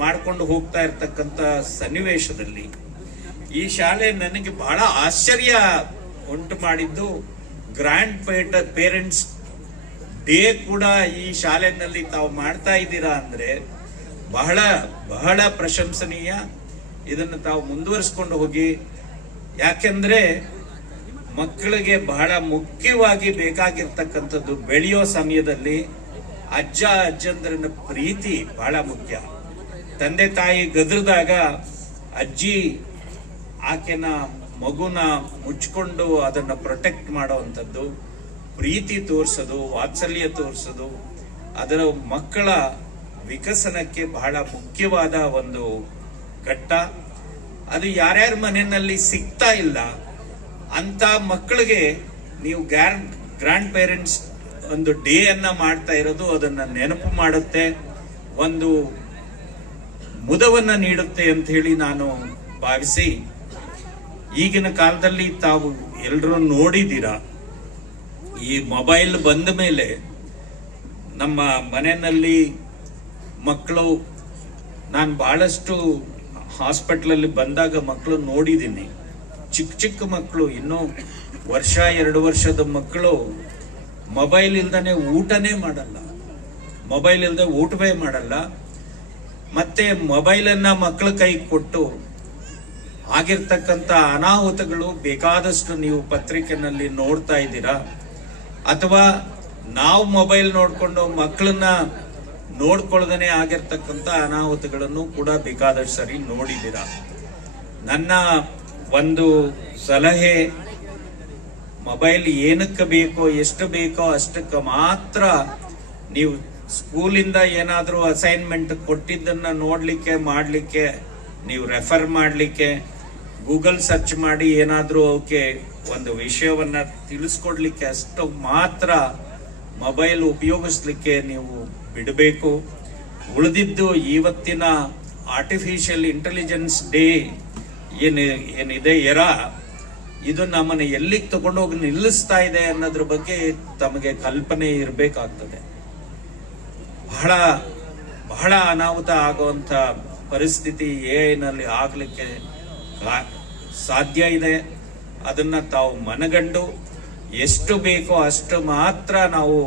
ಮಾಡ್ಕೊಂಡು ಹೋಗ್ತಾ ಇರ್ತಕ್ಕಂಥ ಸನ್ನಿವೇಶದಲ್ಲಿ ಈ ಶಾಲೆ ನನಗೆ ಬಹಳ ಆಶ್ಚರ್ಯ ಉಂಟು ಮಾಡಿದ್ದು, ಗ್ರ್ಯಾಂಡ್ ಪೇರೆಂಟ್ಸ್ ಡೇ ಕೂಡ ಈ ಶಾಲೆನಲ್ಲಿ ತಾವು ಮಾಡ್ತಾ ಇದ್ದೀರಾ ಅಂದ್ರೆ ಬಹಳ ಬಹಳ ಪ್ರಶಂಸನೀಯ. ಇದನ್ನು ತಾವು ಮುಂದುವರಿಸ್ಕೊಂಡು ಹೋಗಿ. ಯಾಕೆಂದ್ರೆ ಮಕ್ಕಳಿಗೆ ಬಹಳ ಮುಖ್ಯವಾಗಿ ಬೇಕಾಗಿರ್ತಕ್ಕಂಥದ್ದು ಬೆಳೆಯೋ ಸಮಯದಲ್ಲಿ ಅಜ್ಜ ಅಜ್ಜಂದ್ರನ ಪ್ರೀತಿ ಬಹಳ ಮುಖ್ಯ. ತಂದೆ ತಾಯಿ ಗದರಿದಾಗ ಅಜ್ಜಿ ಆಕೆನ ಮಗುನ ಮುಚ್ಕೊಂಡು ಅದನ್ನ ಪ್ರೊಟೆಕ್ಟ್ ಮಾಡುವಂಥದ್ದು, ಪ್ರೀತಿ ತೋರಿಸೋದು, ವಾತ್ಸಲ್ಯ ತೋರಿಸೋದು, ಅದರ ಮಕ್ಕಳ ವಿಕಸನಕ್ಕೆ ಬಹಳ ಮುಖ್ಯವಾದ ಒಂದು ಘಟ್ಟ. ಅದು ಯಾರ್ಯಾರ ಮನೆಯಲ್ಲಿ ಸಿಗ್ತಾ ಇಲ್ಲ ಅಂತ ಮಕ್ಕಳಿಗೆ ನೀವು ಗ್ರ್ಯಾಂಡ್ ಪೇರೆಂಟ್ಸ್ ಒಂದು ಡೇ ಅನ್ನ ಮಾಡ್ತಾ ಇರೋದು ಅದನ್ನ ನೆನಪು ಮಾಡುತ್ತೆ, ಒಂದು ಮುದವನ್ನ ನೀಡುತ್ತೆ ಅಂತ ಹೇಳಿ ನಾನು ಭಾವಿಸಿ, ಈಗಿನ ಕಾಲದಲ್ಲಿ ತಾವು ಎಲ್ಲರೂ ನೋಡಿದ್ದೀರಾ, ಈ ಮೊಬೈಲ್ ಬಂದ ಮೇಲೆ ನಮ್ಮ ಮನೆಯಲ್ಲಿ ಮಕ್ಕಳು, ನಾನು ಬಹಳಷ್ಟು ಹಾಸ್ಪಿಟ್ಲಲ್ಲಿ ಬಂದಾಗ ಮಕ್ಕಳು ನೋಡಿದ್ದೀನಿ, ಚಿಕ್ಕ ಚಿಕ್ಕ ಮಕ್ಕಳು, ಇನ್ನೂ 1-2 ವರ್ಷದ ಮಕ್ಕಳು ಮೊಬೈಲ್ ಇಲ್ದಾನೆ ಊಟನೇ ಮಾಡಲ್ಲ, ಮೊಬೈಲ್ ಇಲ್ದೆ ಊಟವೇ ಮಾಡಲ್ಲ. ಮತ್ತೆ ಮೊಬೈಲನ್ನ ಮಕ್ಕಳ ಕೈ ಕೊಟ್ಟು ಆಗಿರ್ತಕ್ಕಂಥ ಅನಾಹುತಗಳು ಬೇಕಾದಷ್ಟು ನೀವು ಪತ್ರಿಕೆನಲ್ಲಿ ನೋಡ್ತಾ ಇದ್ದೀರಾ. ಅಥವಾ ನಾವು ಮೊಬೈಲ್ ನೋಡ್ಕೊಂಡು ಮಕ್ಕಳನ್ನ ನೋಡ್ಕೊಳ್ದೇನೆ ಆಗಿರ್ತಕ್ಕಂಥ ಅನಾಹುತಗಳನ್ನು ಕೂಡ ಬೇಕಾದಷ್ಟು ಸರಿ ನೋಡಿದ್ದೀರಾ. ನನ್ನ ಒಂದು ಸಲಹೆ, ಮೊಬೈಲ್ ಏನಕ್ಕೆ ಬೇಕೋ, ಎಷ್ಟು ಬೇಕೋ ಅಷ್ಟಕ್ಕೆ ಮಾತ್ರ ನೀವು ಸ್ಕೂಲಿಂದ ಏನಾದರೂ ಅಸೈನ್ಮೆಂಟ್ ಕೊಟ್ಟಿದ್ದನ್ನ ನೋಡ್ಲಿಕ್ಕೆ ಮಾಡ್ಲಿಕ್ಕೆ, ನೀವು ರೆಫರ್ ಮಾಡ್ಲಿಕ್ಕೆ, ಗೂಗಲ್ ಸರ್ಚ್ ಮಾಡಿ ಏನಾದರೂ ಅವಕ್ಕೆ ಒಂದು ವಿಷಯವನ್ನ ತಿಳಿಸ್ಕೊಡ್ಲಿಕ್ಕೆ ಅಷ್ಟು ಮಾತ್ರ ಮೊಬೈಲ್ ಉಪಯೋಗಿಸ್ಲಿಕ್ಕೆ ನೀವು ಬಿಡಬೇಕು. ಉಳಿದಿದ್ದು ಇವತ್ತಿನ ಆರ್ಟಿಫಿಷಿಯಲ್ ಇಂಟೆಲಿಜೆನ್ಸ್ ಡೇ ಏನಿದೆ ಇದು ನಮ್ಮನ್ನು ಎಲ್ಲಿಗೆ ತಗೊಂಡೋಗಿ ನಿಲ್ಲಿಸ್ತಾ ಇದೆ ಅನ್ನೋದ್ರ ಬಗ್ಗೆ ತಮಗೆ ಕಲ್ಪನೆ ಇರಬೇಕಾಗ್ತದೆ. ಬಹಳ ಬಹಳ ಅನಾಹುತ ಆಗುವಂತ ಪರಿಸ್ಥಿತಿ ಏನಲ್ಲಿ ಆಗ್ಲಿಕ್ಕೆ ಸಾಧ್ಯ ಇದೆ. ಅದನ್ನ ತಾವು ಮನಗಂಡು ಎಷ್ಟು ಬೇಕೋ ಅಷ್ಟು ಮಾತ್ರ ನಾವು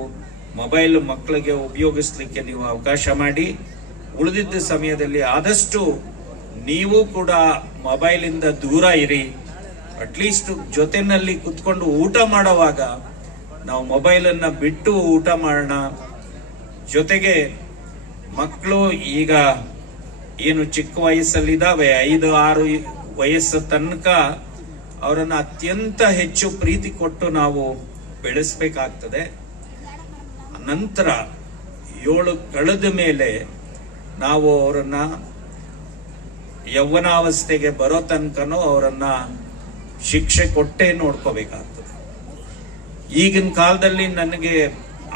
ಮೊಬೈಲ್ ಮಕ್ಕಳಿಗೆ ಉಪಯೋಗಿಸ್ಲಿಕ್ಕೆ ನೀವು ಅವಕಾಶ ಮಾಡಿ, ಉಳಿದಿದ್ದ ಸಮಯದಲ್ಲಿ ಆದಷ್ಟು ನೀವು ಕೂಡ ಮೊಬೈಲಿಂದ ದೂರ ಇರಿ. ಅಟ್ಲೀಸ್ಟ್ ಜೊತೆನಲ್ಲಿ ಕುತ್ಕೊಂಡು ಊಟ ಮಾಡುವಾಗ ನಾವು ಮೊಬೈಲನ್ನ ಬಿಟ್ಟು ಊಟ ಮಾಡೋಣ. ಜೊತೆಗೆ ಮಕ್ಕಳು ಈಗ ಏನು ಚಿಕ್ಕ ವಯಸ್ಸಲ್ಲಿದ್ದಾವೆ, 5-6 ವಯಸ್ಸು ತನಕ ಅವರನ್ನ ಅತ್ಯಂತ ಹೆಚ್ಚು ಪ್ರೀತಿ ಕೊಟ್ಟು ನಾವು ಬೆಳೆಸ್ಬೇಕಾಗ್ತದೆ. ನಂತರ 7 ಕಳೆದ ಮೇಲೆ ನಾವು ಅವರನ್ನ ಯೌವನಾವಸ್ಥೆಗೆ ಬರೋ ತನಕನೂ ಅವರನ್ನ ಶಿಕ್ಷೆ ಕೊಟ್ಟೇ ನೋಡ್ಕೋಬೇಕಾಗ್ತದೆ. ಈಗಿನ ಕಾಲದಲ್ಲಿ ನನಗೆ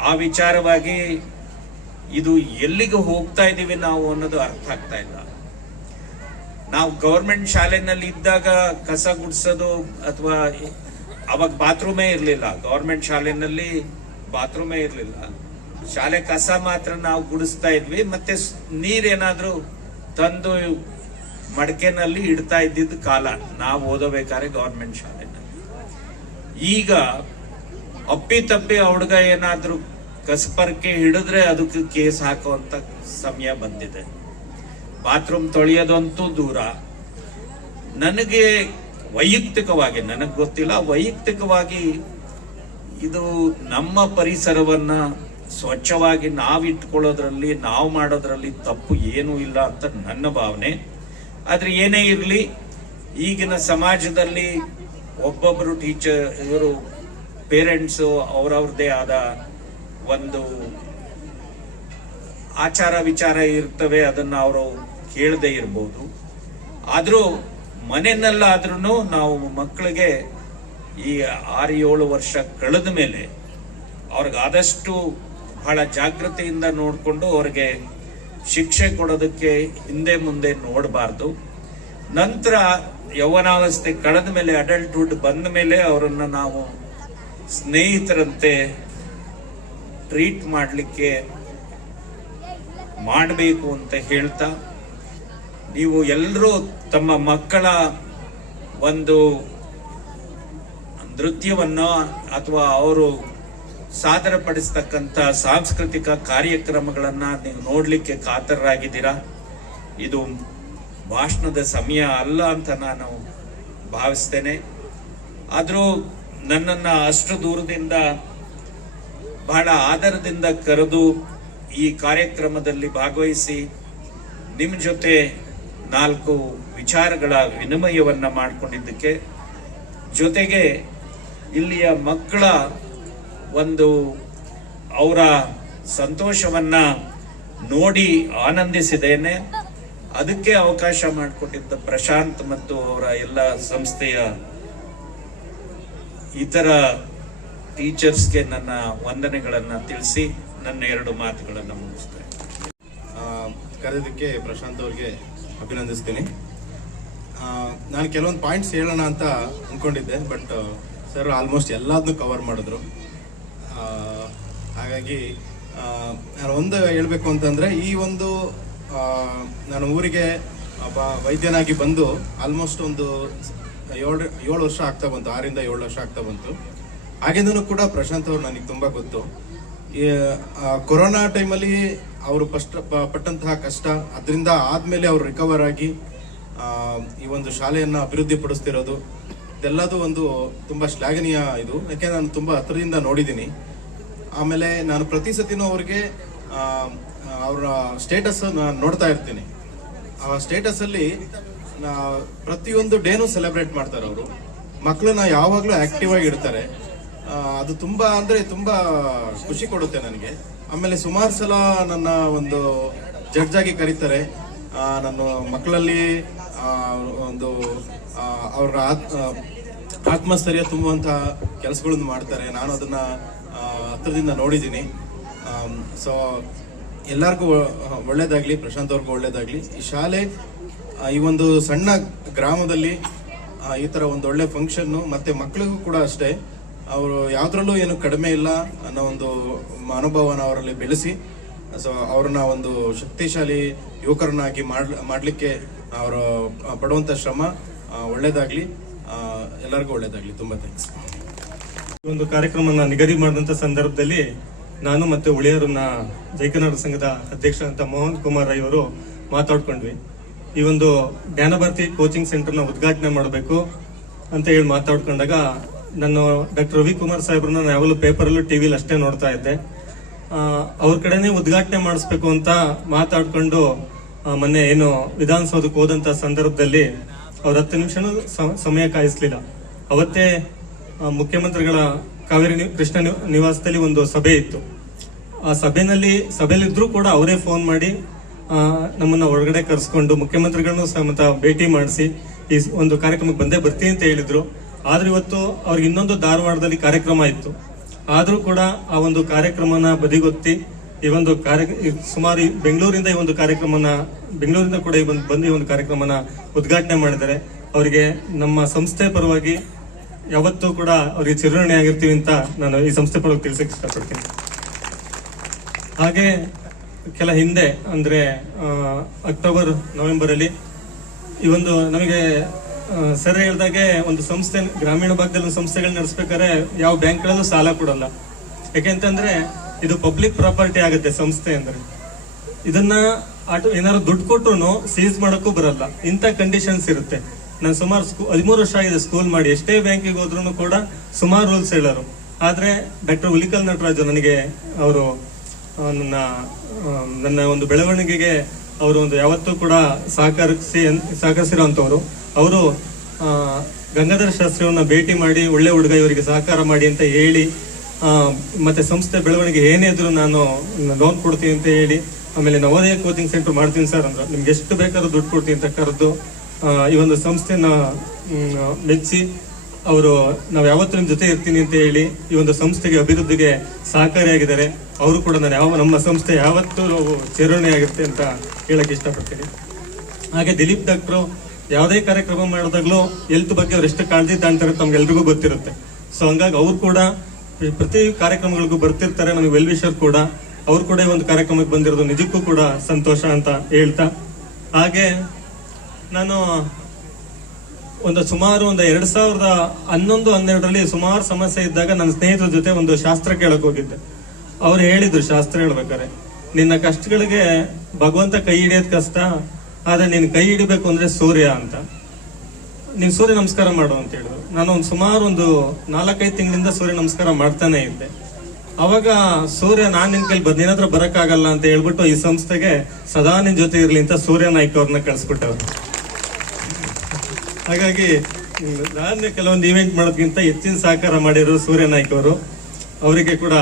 ಆ ವಿಚಾರವಾಗಿ ಇದು ಎಲ್ಲಿಗೆ ಹೋಗ್ತಾ ಇದೀವಿ ನಾವು ಅನ್ನೋದು ಅರ್ಥ ಆಗ್ತಾ ಇಲ್ಲ. ನಾವು ಗೌರ್ಮೆಂಟ್ ಶಾಲೆನಲ್ಲಿ ಇದ್ದಾಗ ಕಸ ಗುಡಿಸೋದು, ಅಥವಾ ಅವಾಗ ಬಾತ್ರೂಮೇ ಇರಲಿಲ್ಲ, ಗೌರ್ಮೆಂಟ್ ಶಾಲೆನಲ್ಲಿ ಬಾತ್ರೂಮೇ ಇರಲಿಲ್ಲ, ಶಾಲೆ ಕಸ ಮಾತ್ರ ನಾವು ಗುಡಿಸ್ತಾ ಇದ್ವಿ. ಮತ್ತೆ ನೀರೇನಾದ್ರೂ ತಂದು ಮಡಕೆನಲ್ಲಿ ಇಡ್ತಾ ಇದ್ದಿದ್ದ ಕಾಲ ನಾವು ಓದಬೇಕಾದ್ರೆ ಗೌರ್ಮೆಂಟ್ ಶಾಲೆನಲ್ಲಿ. ಈಗ ಅಪ್ಪಿ ಆ ಹುಡುಗ ಏನಾದ್ರೂ ಕಸಪರ್ಕೆ ಹಿಡಿದ್ರೆ ಅದಕ್ಕೆ ಕೇಸ್ ಹಾಕುವಂತ ಸಮಯ ಬಂದಿದೆ. ಬಾತ್ರೂಮ್ ತೊಳೆಯೋದಂತೂ ದೂರ. ನನಗೆ ವೈಯಕ್ತಿಕವಾಗಿ, ನನಗೆ ಗೊತ್ತಿಲ್ಲ, ವೈಯಕ್ತಿಕವಾಗಿ ಇದು ನಮ್ಮ ಪರಿಸರವನ್ನ ಸ್ವಚ್ಛವಾಗಿ ನಾವಿಟ್ಕೊಳ್ಳೋದ್ರಲ್ಲಿ, ನಾವು ಮಾಡೋದ್ರಲ್ಲಿ ತಪ್ಪು ಏನೂ ಇಲ್ಲ ಅಂತ ನನ್ನ ಭಾವನೆ. ಆದ್ರೆ ಏನೇ ಇರಲಿ, ಈಗಿನ ಸಮಾಜದಲ್ಲಿ ಒಬ್ಬೊಬ್ಬರು ಟೀಚರ್, ಇವರು ಪೇರೆಂಟ್ಸು ಅವ್ರವ್ರದ್ದೇ ಆದ ಒಂದು ಆಚಾರ ವಿಚಾರ ಇರ್ತವೆ, ಅದನ್ನ ಅವರು ಕೇಳದೆ ಇರ್ಬೋದು. ಆದ್ರೂ ಮನೆಯಲ್ಲಾದ್ರೂ ನಾವು ಮಕ್ಕಳಿಗೆ ಈ 6-7 ವರ್ಷ ಕಳೆದ ಮೇಲೆ ಅವ್ರಿಗೆ ಆದಷ್ಟು ಬಹಳ ಜಾಗೃತಿಯಿಂದ ನೋಡಿಕೊಂಡು ಅವ್ರಿಗೆ ಶಿಕ್ಷೆ ಕೊಡೋದಕ್ಕೆ ಹಿಂದೆ ಮುಂದೆ ನೋಡಬಾರ್ದು. ನಂತರ ಯೌವನಾವಸ್ಥೆ ಕಳೆದ ಮೇಲೆ, ಅಡಲ್ಟ್ಹುಡ್ ಬಂದ ಮೇಲೆ ಅವರನ್ನ ನಾವು ಸ್ನೇಹಿತರಂತೆ ಟ್ರೀಟ್ ಮಾಡಬೇಕು ಅಂತ ಹೇಳ್ತಾ, ನೀವು ಎಲ್ಲರೂ ತಮ್ಮ ಮಕ್ಕಳ ಒಂದು ನೃತ್ಯವನ್ನ ಅಥವಾ ಅವರು ಸಾದರಪಡಿಸ್ತಕ್ಕಂಥ ಸಾಂಸ್ಕೃತಿಕ ಕಾರ್ಯಕ್ರಮಗಳನ್ನ ನೀವು ನೋಡ್ಲಿಕ್ಕೆ ಕಾತರರಾಗಿದ್ದೀರಾ. ಇದು ಭಾಷಣದ ಸಮಯ ಅಲ್ಲ ಅಂತ ನಾನು ಭಾವಿಸ್ತೇನೆ. ಆದರೂ ನನ್ನನ್ನ ಅಷ್ಟು ದೂರದಿಂದ ಬಹಳ ಆದರದಿಂದ ಕರೆದು ಈ ಕಾರ್ಯಕ್ರಮದಲ್ಲಿ ಭಾಗವಹಿಸಿ ನಿಮ್ಮ ಜೊತೆ 4 ವಿಚಾರಗಳ ವಿನಿಮಯವನ್ನ ಮಾಡಿಕೊಂಡಿದ್ದಕ್ಕೆ, ಜೊತೆಗೆ ಇಲ್ಲಿಯ ಮಕ್ಕಳ ಒಂದು ಅವರ ಸಂತೋಷವನ್ನ ನೋಡಿ ಆನಂದಿಸಿದ್ದೇನೆ. ಅದಕ್ಕೆ ಅವಕಾಶ ಮಾಡಿಕೊಟ್ಟಿದ್ದ ಪ್ರಶಾಂತ್ ಮತ್ತು ಅವರ ಎಲ್ಲ ಸಂಸ್ಥೆಯ ಇತರ ಟೀಚರ್ಸ್ಗೆ ನನ್ನ ವಂದನೆಗಳನ್ನ ತಿಳಿಸಿ ನನ್ನ 2 ಮಾತುಗಳನ್ನು ಮುಗಿಸ್ತೇನೆ. ಕರೆದಕ್ಕೆ ಪ್ರಶಾಂತ್ ಅವ್ರಿಗೆ ಅಭಿನಂದಿಸ್ತೀನಿ. ನಾನು ಕೆಲವೊಂದು ಪಾಯಿಂಟ್ಸ್ ಹೇಳೋಣ ಅಂತ ಅಂದ್ಕೊಂಡಿದ್ದೆ, ಬಟ್ ಸರ್ ಆಲ್ಮೋಸ್ಟ್ ಎಲ್ಲದನ್ನೂ ಕವರ್ ಮಾಡಿದ್ರು. ಹಾಗಾಗಿ ನಾನು ಒಂದು ಹೇಳಬೇಕು ಅಂತಂದರೆ, ಈ ಒಂದು ನಾನು ಊರಿಗೆ ವೈದ್ಯನಾಗಿ ಬಂದು ಆಲ್ಮೋಸ್ಟ್ ಒಂದು 7 ವರ್ಷ ಆಗ್ತಾ ಬಂತು, 6ರಿಂದ 7 ವರ್ಷ ಆಗ್ತಾ ಬಂತು. ಆಗಿಂದನೂ ಕೂಡ ಪ್ರಶಾಂತ್ ಅವ್ರು ನನಗೆ ತುಂಬ ಗೊತ್ತು. ಕೊರೋನಾ ಟೈಮಲ್ಲಿ ಅವರು ಪಟ್ಟಂತಹ ಕಷ್ಟ, ಅದರಿಂದ ಆದಮೇಲೆ ಅವರು ರಿಕವರ್ ಆಗಿ ಈ ಒಂದು ಶಾಲೆಯನ್ನು ಅಭಿವೃದ್ಧಿ ಪಡಿಸ್ತಿರೋದು ಇದೆಲ್ಲದು ಒಂದು ತುಂಬ ಶ್ಲಾಘನೀಯ ಇದು. ಯಾಕೆ ನಾನು ತುಂಬ ಹತ್ತಿರದಿಂದ ನೋಡಿದ್ದೀನಿ. ಆಮೇಲೆ ನಾನು ಪ್ರತಿ ಸತಿನೂ ಅವ್ರಿಗೆ ಅವರ ಸ್ಟೇಟಸ್ ನಾನು ನೋಡ್ತಾ ಇರ್ತೀನಿ. ಆ ಸ್ಟೇಟಸಲ್ಲಿ ಪ್ರತಿಯೊಂದು ಡೇನೂ ಸೆಲೆಬ್ರೇಟ್ ಮಾಡ್ತಾರೆ ಅವರು. ಮಕ್ಕಳನ್ನ ಯಾವಾಗಲೂ ಆಕ್ಟಿವ್ ಆಗಿ ಇಡ್ತಾರೆ. ಅದು ತುಂಬ ಅಂದರೆ ತುಂಬ ಖುಷಿ ಕೊಡುತ್ತೆ ನನಗೆ. ಆಮೇಲೆ ಸುಮಾರು ಸಲ ನನ್ನ ಒಂದು ಜಡ್ಜ್ ಆಗಿ ಕರೀತಾರೆ. ನನ್ನ ಮಕ್ಕಳಲ್ಲಿ ಒಂದು ಅವ್ರ ಆತ್ಮಸ್ಥೈರ್ಯ ತುಂಬುವಂತಹ ಕೆಲಸಗಳನ್ನು ಮಾಡ್ತಾರೆ. ನಾನು ಅದನ್ನ ಹತ್ರದಿಂದ ನೋಡಿದ್ದೀನಿ. ಸೊ ಎಲ್ಲರಿಗೂ ಒಳ್ಳೇದಾಗ್ಲಿ, ಪ್ರಶಾಂತ್ ಅವ್ರಿಗೂ ಒಳ್ಳೇದಾಗ್ಲಿ. ಈ ಶಾಲೆ ಈ ಒಂದು ಸಣ್ಣ ಗ್ರಾಮದಲ್ಲಿ ಈ ಥರ ಒಂದು ಒಳ್ಳೆ ಫಂಕ್ಷನ್ನು, ಮತ್ತೆ ಮಕ್ಕಳಿಗೂ ಕೂಡ ಅಷ್ಟೇ, ಅವರು ಯಾವುದ್ರಲ್ಲೂ ಏನು ಕಡಿಮೆ ಇಲ್ಲ ಅನ್ನೋ ಒಂದು ಅನುಭವನ ಅವರಲ್ಲಿ ಬೆಳೆಸಿ, ಸೊ ಅವ್ರನ್ನ ಒಂದು ಶಕ್ತಿಶಾಲಿ ಯುವಕರನ್ನಾಗಿ ಮಾಡಲಿಕ್ಕೆ ಅವರು ಪಡುವಂಥ ಶ್ರಮ ಒಳ್ಳೇದಾಗ್ಲಿ, ಎಲ್ಲರಿಗೂ ಒಳ್ಳೇದಾಗ್ಲಿ. ತುಂಬ ಥ್ಯಾಂಕ್ಸ್. ಈ ಒಂದು ಕಾರ್ಯಕ್ರಮನ ನಿಗದಿ ಮಾಡಿದಂಥ ಸಂದರ್ಭದಲ್ಲಿ ನಾನು ಮತ್ತೆ ಉಳಿಯರನ್ನ ಜೈಕನ್ನಡ ಸಂಘದ ಅಧ್ಯಕ್ಷರಾದಂಥ ಮೋಹನ್ ಕುಮಾರ್ ರೈ ಅವರು ಮಾತಾಡ್ಕೊಂಡ್ವಿ. ಈ ಒಂದು ಜ್ಞಾನಭಾರತಿ ಕೋಚಿಂಗ್ ಸೆಂಟರ್ನ ಉದ್ಘಾಟನೆ ಮಾಡಬೇಕು ಅಂತ ಹೇಳಿ ಮಾತಾಡ್ಕೊಂಡಾಗ, ನಾನು ಡಾಕ್ಟರ್ ರವಿಕುಮಾರ್ ಸಾಹೇಬ್ರನ್ನ ನಾನು ಯಾವಾಗಲೂ ಪೇಪರಲ್ಲೂ ಟಿವಿಲಿ ಅಷ್ಟೇ ನೋಡ್ತಾ ಇದ್ದೆ. ಅವ್ರ ಕಡೆನೇ ಉದ್ಘಾಟನೆ ಮಾಡಿಸ್ಬೇಕು ಅಂತ ಮಾತಾಡ್ಕೊಂಡು ಮೊನ್ನೆ ಏನು ವಿಧಾನಸೌಧಕ್ಕೆ ಹೋದಂತ ಸಂದರ್ಭದಲ್ಲಿ ಅವ್ರ 10 ನಿಮಿಷನೂ ಸಮಯ ಕಾಯಿಸ್ಲಿಲ್ಲ. ಅವತ್ತೇ ಮುಖ್ಯಮಂತ್ರಿಗಳ ಕಾವೇರಿ ಕೃಷ್ಣ ನಿವಾಸದಲ್ಲಿ ಒಂದು ಸಭೆ ಇತ್ತು. ಆ ಸಭೆಯಲ್ಲಿದ್ರು ಕೂಡ ಅವರೇ ಫೋನ್ ಮಾಡಿ ನಮ್ಮನ್ನ ಒಳಗಡೆ ಕರೆಸ್ಕೊಂಡು ಮುಖ್ಯಮಂತ್ರಿಗಳನ್ನು ಸಮೇತ ಭೇಟಿ ಮಾಡಿಸಿ ಈ ಒಂದು ಕಾರ್ಯಕ್ರಮಕ್ಕೆ ಬಂದೇ ಬರ್ತೀನಿ ಅಂತ ಹೇಳಿದ್ರು. ಆದ್ರೆ ಇವತ್ತು ಅವ್ರಿಗೆ ಇನ್ನೊಂದು ಧಾರವಾಡದಲ್ಲಿ ಕಾರ್ಯಕ್ರಮ ಇತ್ತು. ಆದ್ರೂ ಕೂಡ ಆ ಒಂದು ಕಾರ್ಯಕ್ರಮನ ಬದಿಗೊತ್ತಿ ಈ ಒಂದು ಸುಮಾರು ಬೆಂಗಳೂರಿಂದ ಈ ಒಂದು ಕಾರ್ಯಕ್ರಮನ, ಬೆಂಗಳೂರಿಂದ ಕೂಡ ಬಂದು ಈ ಒಂದು ಕಾರ್ಯಕ್ರಮನ ಉದ್ಘಾಟನೆ ಮಾಡಿದ್ದಾರೆ. ಅವರಿಗೆ ನಮ್ಮ ಸಂಸ್ಥೆ ಪರವಾಗಿ ಯಾವತ್ತೂ ಕೂಡ ಅವರಿಗೆ ಚಿರಋಣಿ ಆಗಿರ್ತೀವಿ ಅಂತ ನಾನು ಈ ಸಂಸ್ಥೆ ಪರವಾಗಿ ತಿಳಿಸಕ್ಕೆ ಇಷ್ಟಪಡ್ತೀನಿ. ಹಾಗೆ ಕೆಲ ಹಿಂದೆ ಅಂದ್ರೆ ಅಕ್ಟೋಬರ್ ನವೆಂಬರ್ ಅಲ್ಲಿ ಈ ಒಂದು ನಮಗೆ ಸರ್ ಹೇಳ್ದಾಗೆ ಒಂದು ಸಂಸ್ಥೆ ಗ್ರಾಮೀಣ ಭಾಗದಲ್ಲಿ ಒಂದು ಸಂಸ್ಥೆಗಳು ನಡೆಸ್ಬೇಕಾದ್ರೆ ಯಾವ ಬ್ಯಾಂಕ್ಗಳಲ್ಲೂ ಸಾಲ ಕೊಡಲ್ಲ. ಯಾಕೆಂತಂದ್ರೆ ಇದು ಪಬ್ಲಿಕ್ ಪ್ರಾಪರ್ಟಿ ಆಗುತ್ತೆ ಸಂಸ್ಥೆ ಅಂದ್ರೆ. ಇದನ್ನ ಏನಾದ್ರು ದುಡ್ಡು ಕೊಟ್ರು ಸೀಸ್ ಮಾಡಕ್ಕೂ ಬರಲ್ಲ. ಇಂಥ ಕಂಡೀಷನ್ಸ್ ಇರುತ್ತೆ. ನಾನು ಸುಮಾರು 13 ವರ್ಷ ಆಗಿದೆ ಸ್ಕೂಲ್ ಮಾಡಿ. ಎಷ್ಟೇ ಬ್ಯಾಂಕಿಗೆ ಹೋದ್ರು ಕೂಡ ಸುಮಾರು ರೂಲ್ಸ್ ಹೇಳೋರು. ಆದ್ರೆ ಡಾಕ್ಟರ್ ಹುಲಿಕಲ್ ನಟರಾಜು ನನಗೆ ಅವರು ನನ್ನ ಒಂದು ಬೆಳವಣಿಗೆಗೆ ಅವರು ಒಂದು ಯಾವತ್ತೂ ಕೂಡ ಸಹಕರಿಸಿರುವಂತವ್ರು. ಅವರು ಗಂಗಾಧರ ಶಾಸ್ತ್ರಿಯವ್ರನ್ನ ಭೇಟಿ ಮಾಡಿ ಒಳ್ಳೆ ಹುಡುಗ ಇವರಿಗೆ ಸಹಕಾರ ಮಾಡಿ ಅಂತ ಹೇಳಿ, ಮತ್ತೆ ಸಂಸ್ಥೆ ಬೆಳವಣಿಗೆ ಏನೇ ಇದ್ರು ನಾನು ಲೋನ್ ಕೊಡ್ತೀನಿ ಅಂತ ಹೇಳಿ, ಆಮೇಲೆ ನವೋದಯ ಕೋಚಿಂಗ್ ಸೆಂಟರ್ ಮಾಡ್ತೀನಿ ಸರ್ ಅಂದ್ರೆ ನಿಮ್ಗೆ ಎಷ್ಟು ಬೇಕಾದ್ರೂ ದುಡ್ಡು ಕೊಡ್ತೀನಿ ಅಂತ ಕರೆದು ಈ ಒಂದು ಸಂಸ್ಥೆನ ಮೆಚ್ಚಿ ಅವರು ನಾವು ಯಾವತ್ತೂ ನಿಮ್ ಜೊತೆ ಇರ್ತೀನಿ ಅಂತ ಹೇಳಿ ಈ ಒಂದು ಸಂಸ್ಥೆಗೆ ಅಭಿವೃದ್ಧಿಗೆ ಸಹಕಾರಿಯಾಗಿದ್ದಾರೆ. ಅವರು ಕೂಡ ನಮ್ಮ ಸಂಸ್ಥೆ ಯಾವತ್ತೂ ಚೇರಣೆ ಆಗಿರುತ್ತೆ ಅಂತ ಹೇಳಕ್ ಇಷ್ಟಪಡ್ತೀನಿ. ಹಾಗೆ ದಿಲೀಪ್ ಡಾಕ್ಟ್ರು ಯಾವುದೇ ಕಾರ್ಯಕ್ರಮ ಮಾಡಿದಾಗ್ಲೂ ಹೆಲ್ತ್ ಬಗ್ಗೆ ಅವ್ರು ಎಷ್ಟು ಕಾಳಜಿ ತಾಣ್ತಾರೆ ತಮ್ಗೆಲ್ರಿಗೂ ಗೊತ್ತಿರುತ್ತೆ. ಸೊ ಹಂಗಾಗಿ ಅವ್ರು ಕೂಡ ಪ್ರತಿ ಕಾರ್ಯಕ್ರಮಗಳಿಗೂ ಬರ್ತಿರ್ತಾರೆ. ನಮಗೆ ವೆಲ್ ವಿಶರ್ ಕೂಡ ಅವ್ರು ಕೂಡ ಈ ಒಂದು ಕಾರ್ಯಕ್ರಮಕ್ಕೆ ಬಂದಿರೋದು ನಿಜಕ್ಕೂ ಕೂಡ ಸಂತೋಷ ಅಂತ ಹೇಳ್ತಾ, ಹಾಗೆ ನಾನು ಸುಮಾರು 2011-12ರಲ್ಲಿ ಸುಮಾರು ಸಮಸ್ಯೆ ಇದ್ದಾಗ ನನ್ನ ಸ್ನೇಹಿತರ ಜೊತೆ ಒಂದು ಶಾಸ್ತ್ರ ಕೇಳಕ್ ಹೋಗಿದ್ದೆ. ಅವ್ರು ಹೇಳಿದ್ರು ಶಾಸ್ತ್ರ ಹೇಳ್ಬೇಕಾರೆ, ನಿನ್ನ ಕಷ್ಟಗಳಿಗೆ ಭಗವಂತ ಕೈ ಹಿಡಿಯೋದ್ ಕಷ್ಟ, ಆದ್ರೆ ನೀನ್ ಕೈ ಹಿಡಿಬೇಕು ಅಂದ್ರೆ ಸೂರ್ಯ ಅಂತ, ನೀನ್ ಸೂರ್ಯ ನಮಸ್ಕಾರ ಮಾಡು ಅಂತ ಹೇಳಿದ್ರು. ನಾನು ಸುಮಾರು 4-5 ತಿಂಗಳಿಂದ ಸೂರ್ಯ ನಮಸ್ಕಾರ ಮಾಡ್ತಾನೆ ಇದ್ದೆ. ಅವಾಗ ಸೂರ್ಯ ನಾನ್ ನಿನ್ ಕೈಲಿ ನಿನ್ನ ಹತ್ರ ಬರಕ್ಕಾಗಲ್ಲ ಅಂತ ಹೇಳ್ಬಿಟ್ಟು ಈ ಸಂಸ್ಥೆಗೆ ಸದಾ ನಿನ್ ಜೊತೆ ಇರ್ಲಿ ಅಂತ ಸೂರ್ಯ ನಾಯ್ಕ ಅವ್ರನ್ನ ಕಳ್ಸ್ಬಿಟ್ಟವ್ರು. ಹಾಗಾಗಿ ನಾನು ಕೆಲವೊಂದು ಇವೆಂಟ್ ಮಾಡೋದಕ್ಕಿಂತ ಹೆಚ್ಚಿನ ಸಹಕಾರ ಮಾಡಿರೋ ಸೂರ್ಯ ನಾಯ್ಕ ಅವರು, ಅವರಿಗೆ ಕೂಡ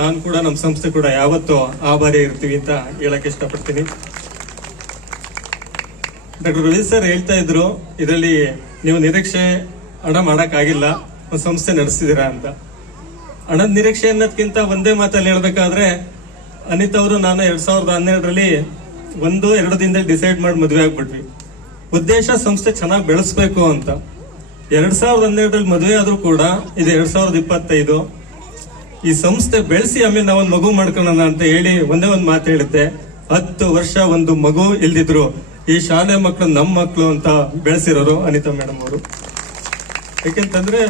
ನಾನು ಕೂಡ ನಮ್ಮ ಸಂಸ್ಥೆ ಕೂಡ ಯಾವತ್ತೂ ಆಭಾರಿ ಇರ್ತೀವಿ ಅಂತ ಹೇಳಕ್ ಇಷ್ಟಪಡ್ತೀನಿ. ಡಾಕ್ಟರ್ ರವಿ ಸರ್ ಹೇಳ್ತಾ ಇದ್ರು, ಇದರಲ್ಲಿ ನೀವು ನಿರೀಕ್ಷೆ ಹಣ ಮಾಡಕ್ ಆಗಿಲ್ಲ, ಒಂದು ಸಂಸ್ಥೆ ನಡೆಸಿದೀರಾ ಅಂತ. ಹಣದ ನಿರೀಕ್ಷೆ ಅನ್ನೋದಕ್ಕಿಂತ ಒಂದೇ ಮಾತಲ್ಲಿ ಹೇಳ್ಬೇಕಾದ್ರೆ, ಅನಿತಾ ಅವರು ನಾನು 2012ರಲ್ಲಿ 1-2 ದಿನದಲ್ಲಿ ಡಿಸೈಡ್ ಮಾಡಿ ಮದುವೆ ಆಗ್ಬಿಟ್ವಿ. ಉದ್ದೇಶ ಸಂಸ್ಥೆ ಚೆನ್ನಾಗಿ ಬೆಳೆಸ್ಬೇಕು ಅಂತ. 2012ರಲ್ಲಿ ಮದುವೆ ಆದ್ರೂ ಕೂಡ ಇದು 2025. ಈ ಸಂಸ್ಥೆ ಬೆಳೆಸಿ ಆಮೇಲೆ ನಾವೊಂದು ಮಗು ಮಾಡ್ಕೊಳ್ಳೋಣ ಅಂತ ಹೇಳಿ ಒಂದೇ ಒಂದು ಮಾತು ಹೇಳಿದ್ದೆ. 10 ವರ್ಷ ಒಂದು ಮಗು ಇಲ್ದಿದ್ರು ಈ ಶಾಲೆ ಮಕ್ಕಳು ನಮ್ಮ ಮಕ್ಕಳು ಅಂತ ಬೆಳೆಸಿರೋರು ಅನಿತಾ ಮೇಡಮ್ ಅವರು. ಯಾಕೆಂತಂದ್ರೆ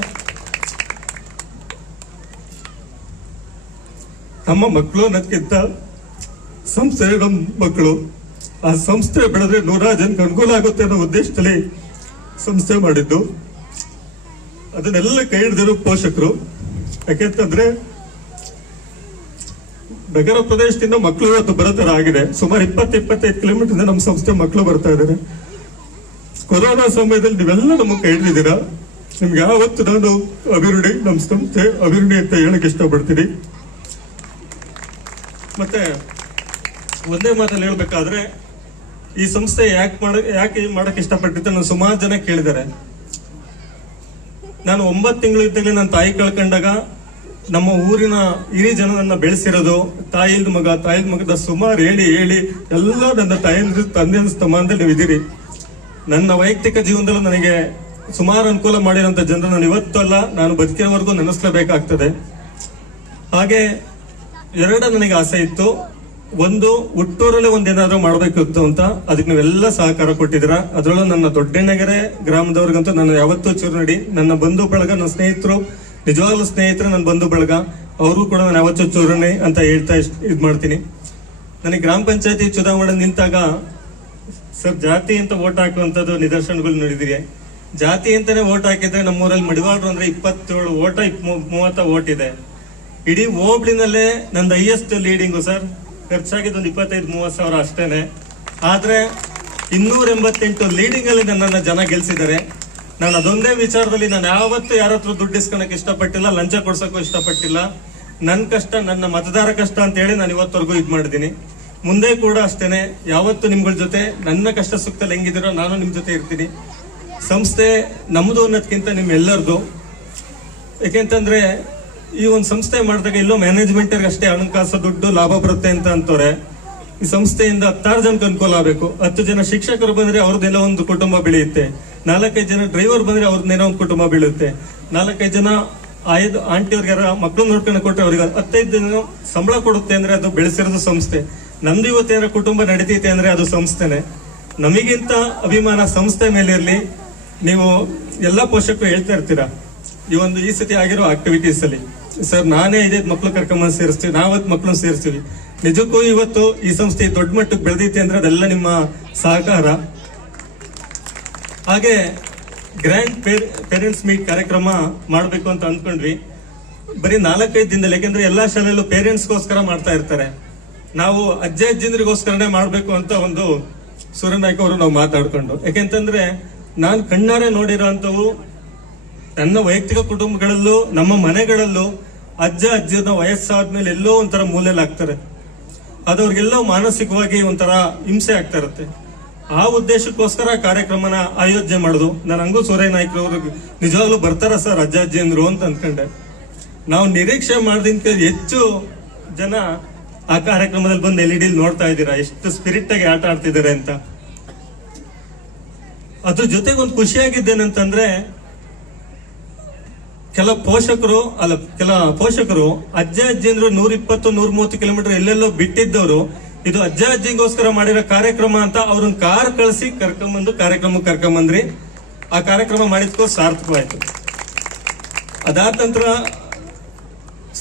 ನಮ್ಮ ಮಕ್ಕಳು ಅನ್ನೋದಕ್ಕಿಂತ ಸಂಸ್ಥೆ ನಮ್ಮ ಮಕ್ಕಳು. ಆ ಸಂಸ್ಥೆ ಬೆಳೆದ್ರೆ 100 ಜನಕ್ಕೆ ಅನುಕೂಲ ಆಗುತ್ತೆ ಅನ್ನೋ ಉದ್ದೇಶದಲ್ಲಿ ಸಂಸ್ಥೆ ಮಾಡಿದ್ದು. ಅದನ್ನೆಲ್ಲ ಕೈ ಹಿಡಿದಿರೋ ಪೋಷಕರು. ಯಾಕೆಂತಂದ್ರೆ ನಗರ ಪ್ರದೇಶದಿಂದ ಮಕ್ಕಳು ಇವತ್ತು ಬರೋ ತರ ಆಗಿದೆ. ಸುಮಾರು 20-25 ಕಿಲೋಮೀಟರ್ ನಮ್ಮ ಸಂಸ್ಥೆ ಮಕ್ಕಳು ಬರ್ತಾ ಇದ್ದಾರೆ. ಕೊರೋನಾ ಸಮಯದಲ್ಲಿ ನೀವೆಲ್ಲ ನಮಗೆ ಕೈ ಹಿಡಿದಿದ್ದೀರಾ. ನಿಮ್ಗೆ ಯಾವತ್ತು ನಾನು ಅಭಿವೃದ್ಧಿ, ನಮ್ಮ ಸಂಸ್ಥೆ ಅಭಿವೃದ್ಧಿ ಅಂತ ಹೇಳಕ್ ಇಷ್ಟಪಡ್ತೀನಿ. ಮತ್ತೆ ಒಂದೇ ಮಾತಲ್ಲಿ ಹೇಳ್ಬೇಕಾದ್ರೆ, ಈ ಸಂಸ್ಥೆ ಯಾಕೆ ಮಾಡಕ್ ಇಷ್ಟಪಟ್ಟಿದ್ದೆ, ನಾನು ಸುಮಾರು ಜನ ಕೇಳಿದ್ದಾರೆ. ನಾನು 9 ತಿಂಗಳು ಇದ್ದಾಗಲೇ ನನ್ನ ತಾಯಿ ಕಳ್ಕೊಂಡಾಗ ನಮ್ಮ ಊರಿನ ಹಿರಿ ಜನ ನನ್ನ ಬೆಳೆಸಿರೋದು. ತಾಯಿಲ್ದ ಮಗದ ಸುಮಾರು ಹೇಳಿ ಎಲ್ಲ ನನ್ನ ತಾಯಿಯ ತಂದೆ ಸ್ತಮಾನದಲ್ಲಿ ನೀವು ಇದ್ದೀರಿ. ನನ್ನ ವೈಯಕ್ತಿಕ ಜೀವನದಲ್ಲೂ ನನಗೆ ಸುಮಾರು ಅನುಕೂಲ ಮಾಡಿರೋಂಥ ಜನರು ನಾನು ಇವತ್ತು ಅಲ್ಲ, ನಾನು ಬದುಕಿರೋವರೆಗೂ ನೆನೆಸ್ಲೇಬೇಕಾಗ್ತದೆ. ಹಾಗೆ 2 ನನಗೆ ಆಸೆ ಇತ್ತು. ಒಂದು, ಹುಟ್ಟೂರಲ್ಲೇ ಒಂದೇನಾದ್ರೂ ಮಾಡ್ಬೇಕಿತ್ತು ಅಂತ. ಅದಕ್ಕೆ ನೀವೆಲ್ಲ ಸಹಕಾರ ಕೊಟ್ಟಿದ್ದೀರಾ. ಅದರಲ್ಲೂ ನನ್ನ ದೊಡ್ಡನಗೆರೆ ಗ್ರಾಮದವ್ರಿಗಂತೂ ನಾನು ಯಾವತ್ತೂ ಚೂರುನಡಿ. ನನ್ನ ಬಂಧು ಬಳಗ, ನನ್ನ ಸ್ನೇಹಿತರು, ನಿಜವಾಗ್ಲೂ ಸ್ನೇಹಿತರು, ನನ್ನ ಬಂಧು ಬಳಗ, ಅವರು ಕೂಡ ನಾನು ಯಾವತ್ತೂ ಚೂರಣಿ ಅಂತ ಹೇಳ್ತಾ ಇದ್ ಮಾಡ್ತೀನಿ. ನನಗೆ ಗ್ರಾಮ ಪಂಚಾಯತಿ ಚುನಾವಣೆ ನಿಂತಾಗ ಸರ್ ಜಾತಿ ಅಂತ ವೋಟ್ ಹಾಕುವಂತದ್ದು ನಿದರ್ಶನಗಳು ನೋಡಿದಿರಿ. ಜಾತಿ ಅಂತಾನೆ ವೋಟ್ ಹಾಕಿದ್ರೆ ನಮ್ಮೂರಲ್ಲಿ ಮಡಿವಾಳರು ಅಂದ್ರೆ 27 ಓಟ 30 ಓಟ್ ಇದೆ. ಇಡೀ ಹೋಬ್ಳಿನಲ್ಲೇ ನಂದು ಹೈಯೆಸ್ಟ್ ಲೀಡಿಂಗು ಸರ್. ಖರ್ಚಾಗಿದ್ದು 25-30 ಸಾವಿರ ಅಷ್ಟೇನೆ. ಆದ್ರೆ 288 ಲೀಡಿಂಗ್ ಅಲ್ಲಿ ನನ್ನನ್ನ ಜನ ಗೆಲ್ಸಿದ್ದಾರೆ. ನಾನು ಅದೊಂದೇ ವಿಚಾರದಲ್ಲಿ ನಾನು ಯಾವತ್ತೂ ಯಾರ ಹತ್ರ ದುಡ್ಡು ಇಸ್ಕೊಳಕ್ ಇಷ್ಟಪಟ್ಟಿಲ್ಲ, ಲಂಚ ಕೊಡ್ಸಕ್ಕೂ ಇಷ್ಟಪಟ್ಟಿಲ್ಲ. ನನ್ನ ಕಷ್ಟ ನನ್ನ ಮತದಾರ ಕಷ್ಟ ಅಂತ ಹೇಳಿ ನಾನು ಇವತ್ತವರೆಗೂ ಇದ್ ಮಾಡಿದ್ದೀನಿ. ಮುಂದೆ ಕೂಡ ಅಷ್ಟೇನೆ. ಯಾವತ್ತು ನಿಮ್ಗಳ ಜೊತೆ ನನ್ನ ಕಷ್ಟ ಸುಖದಲ್ಲಿ ಹೆಂಗಿದಿರೋ ನಾನು ನಿಮ್ ಜೊತೆ ಇರ್ತೀನಿ. ಸಂಸ್ಥೆ ನಮ್ದು ಅನ್ನೋದಕ್ಕಿಂತ ನಿಮ್ಮೆಲ್ಲರದು. ಯಾಕೆಂತಂದ್ರೆ ಈ ಒಂದು ಸಂಸ್ಥೆ ಮಾಡಿದಾಗ ಇಲ್ಲೋ ಮ್ಯಾನೇಜ್ಮೆಂಟ್ ಅಷ್ಟೇ ಹಣಕಾಸು ದುಡ್ಡು ಲಾಭ ಬರುತ್ತೆ ಅಂತ ಅಂತವ್ರೆ. ಈ ಸಂಸ್ಥೆಯಿಂದ 16 ಜನಕ್ಕೆ ಅನುಕೂಲ ಆಗಬೇಕು. 10 ಜನ ಶಿಕ್ಷಕರು ಬಂದ್ರೆ ಅವ್ರದ್ದೆಲ್ಲ ಒಂದು ಕುಟುಂಬ ಬೆಳೆಯುತ್ತೆ. 4-5 ಜನ ಡ್ರೈವರ್ ಬಂದ್ರೆ ಅವ್ರದ್ದೇನೋ ಒಂದು ಕುಟುಂಬ ಬೀಳುತ್ತೆ. 4-5 ಜನ ಆಂಟಿಯವ್ರಿಗೆ ಯಾರ ಮಕ್ಕಳು ನೋಡ್ಕೊಂಡು ಕೊಟ್ಟರೆ ಅವ್ರಿಗೆ 15 ದಿನ ಸಂಬಳ ಕೊಡುತ್ತೆ ಅಂದ್ರೆ ಅದು ಬೆಳೆಸಿರೋದು ಸಂಸ್ಥೆ. ನಮ್ದು ಇವತ್ತೇನಾರ ಕುಟುಂಬ ನಡೀತೈತೆ ಅಂದ್ರೆ ಅದು ಸಂಸ್ಥೆನೆ. ನಮಗಿಂತ ಅಭಿಮಾನ ಸಂಸ್ಥೆ ಮೇಲೆ ಇರ್ಲಿ. ನೀವು ಎಲ್ಲಾ ಪೋಷಕರು ಹೇಳ್ತಾ ಇರ್ತೀರಾ ಈ ಸತಿ ಆಗಿರೋ ಆಕ್ಟಿವಿಟೀಸ್ ಅಲ್ಲಿ, ಸರ್ ನಾನೇ 5 ಮಕ್ಳು ಕರ್ಕೊಂಬಂದು ಸೇರಿಸ್ತೀವಿ, ನಾವತ್ತು ಮಕ್ಳನ್ನ ಸೇರಿಸ್ತೀವಿ. ನಿಜಕ್ಕೂ ಇವತ್ತು ಈ ಸಂಸ್ಥೆ ದೊಡ್ಡ ಮಟ್ಟಕ್ಕೆ ಬೆಳೆದೈತೆ ಅಂದ್ರೆ ಅದೆಲ್ಲ ನಿಮ್ಮ ಸಹಕಾರ. ಹಾಗೆ ಗ್ರ್ಯಾಂಡ್ ಪೇರೆಂಟ್ಸ್ ಮೀಟ್ ಕಾರ್ಯಕ್ರಮ ಮಾಡ್ಬೇಕು ಅಂತ ಅಂದ್ಕೊಂಡ್ವಿ. ಬರೀ 4-5 ದಿನದಲ್ಲಿ, ಯಾಕೆಂದ್ರೆ ಎಲ್ಲಾ ಶಾಲೆಯಲ್ಲೂ ಪೇರೆಂಟ್ಸ್ಗೋಸ್ಕರ ಮಾಡ್ತಾ ಇರ್ತಾರೆ. ನಾವು ಅಜ್ಜಂದ್ರಿಗೋಸ್ಕರನೇ ಮಾಡ್ಬೇಕು ಅಂತ ಒಂದು ಸೂರ್ಯನಾಯ್ಕ ಅವರು ನಾವು ಮಾತಾಡ್ಕೊಂಡು, ಯಾಕೆಂತಂದ್ರೆ ನಾನು ಕಣ್ಣಾರೆ ನೋಡಿರೋಂಥವು ನನ್ನ ವೈಯಕ್ತಿಕ ಕುಟುಂಬಗಳಲ್ಲೂ ನಮ್ಮ ಮನೆಗಳಲ್ಲೂ ಅಜ್ಜಿನ ವಯಸ್ಸಾದ್ಮೇಲೆ ಎಲ್ಲೋ ಒಂಥರ ಮೂಲೆಯಲ್ಲಿ ಆಗ್ತಾರೆ. ಅದವ್ರಿಗೆಲ್ಲೋ ಮಾನಸಿಕವಾಗಿ ಒಂಥರ ಹಿಂಸೆ ಆಗ್ತಾ ಇರುತ್ತೆ. ಆ ಉದ್ದೇಶಕ್ಕೋಸ್ಕರ ಕಾರ್ಯಕ್ರಮನ ಆಯೋಜನೆ ಮಾಡುದು. ನಾನು ಹಂಗೂ ಸೂರ್ಯನಾಯ್ಕರವರು ನಿಜವಾಗ್ಲೂ ಬರ್ತಾರ ಸರ್ ಅಜ್ಜಿಂದ್ರು ಅಂತ ಅಂದ್ಕೊಂಡೆ. ನಾವು ನಿರೀಕ್ಷೆ ಮಾಡಿದ ಹೆಚ್ಚು ಜನ ಆ ಕಾರ್ಯಕ್ರಮದಲ್ಲಿ ಬಂದು LED ನೋಡ್ತಾ ಇದ್ದೀರಾ, ಎಷ್ಟು ಸ್ಪಿರಿಟ್ ಆಗಿ ಆಟ ಆಡ್ತಿದ್ದಾರೆ ಅಂತ. ಅದ್ರ ಜೊತೆಗೆ ಒಂದು ಖುಷಿಯಾಗಿದ್ದೇನಂತಂದ್ರೆ ಕೆಲ ಪೋಷಕರು ಅಜ್ಜಿಂದ್ರು 120-130 ಕಿಲೋಮೀಟರ್ ಎಲ್ಲೆಲ್ಲೋ ಬಿಟ್ಟಿದ್ದವರು ಇದು ಅಜ್ಜಿಗೋಸ್ಕರ ಮಾಡಿರೋ ಕಾರ್ಯಕ್ರಮ ಅಂತ ಅವ್ರನ್ನ ಕಾರ್ ಕಳಿಸಿ ಕರ್ಕೊಂಬಂದ್ರಿ. ಆ ಕಾರ್ಯಕ್ರಮ ಮಾಡಿದ್ಕೋ ಸಾರ್ಥಕವಾಯ್ತು. ಅದಾದ ನಂತರ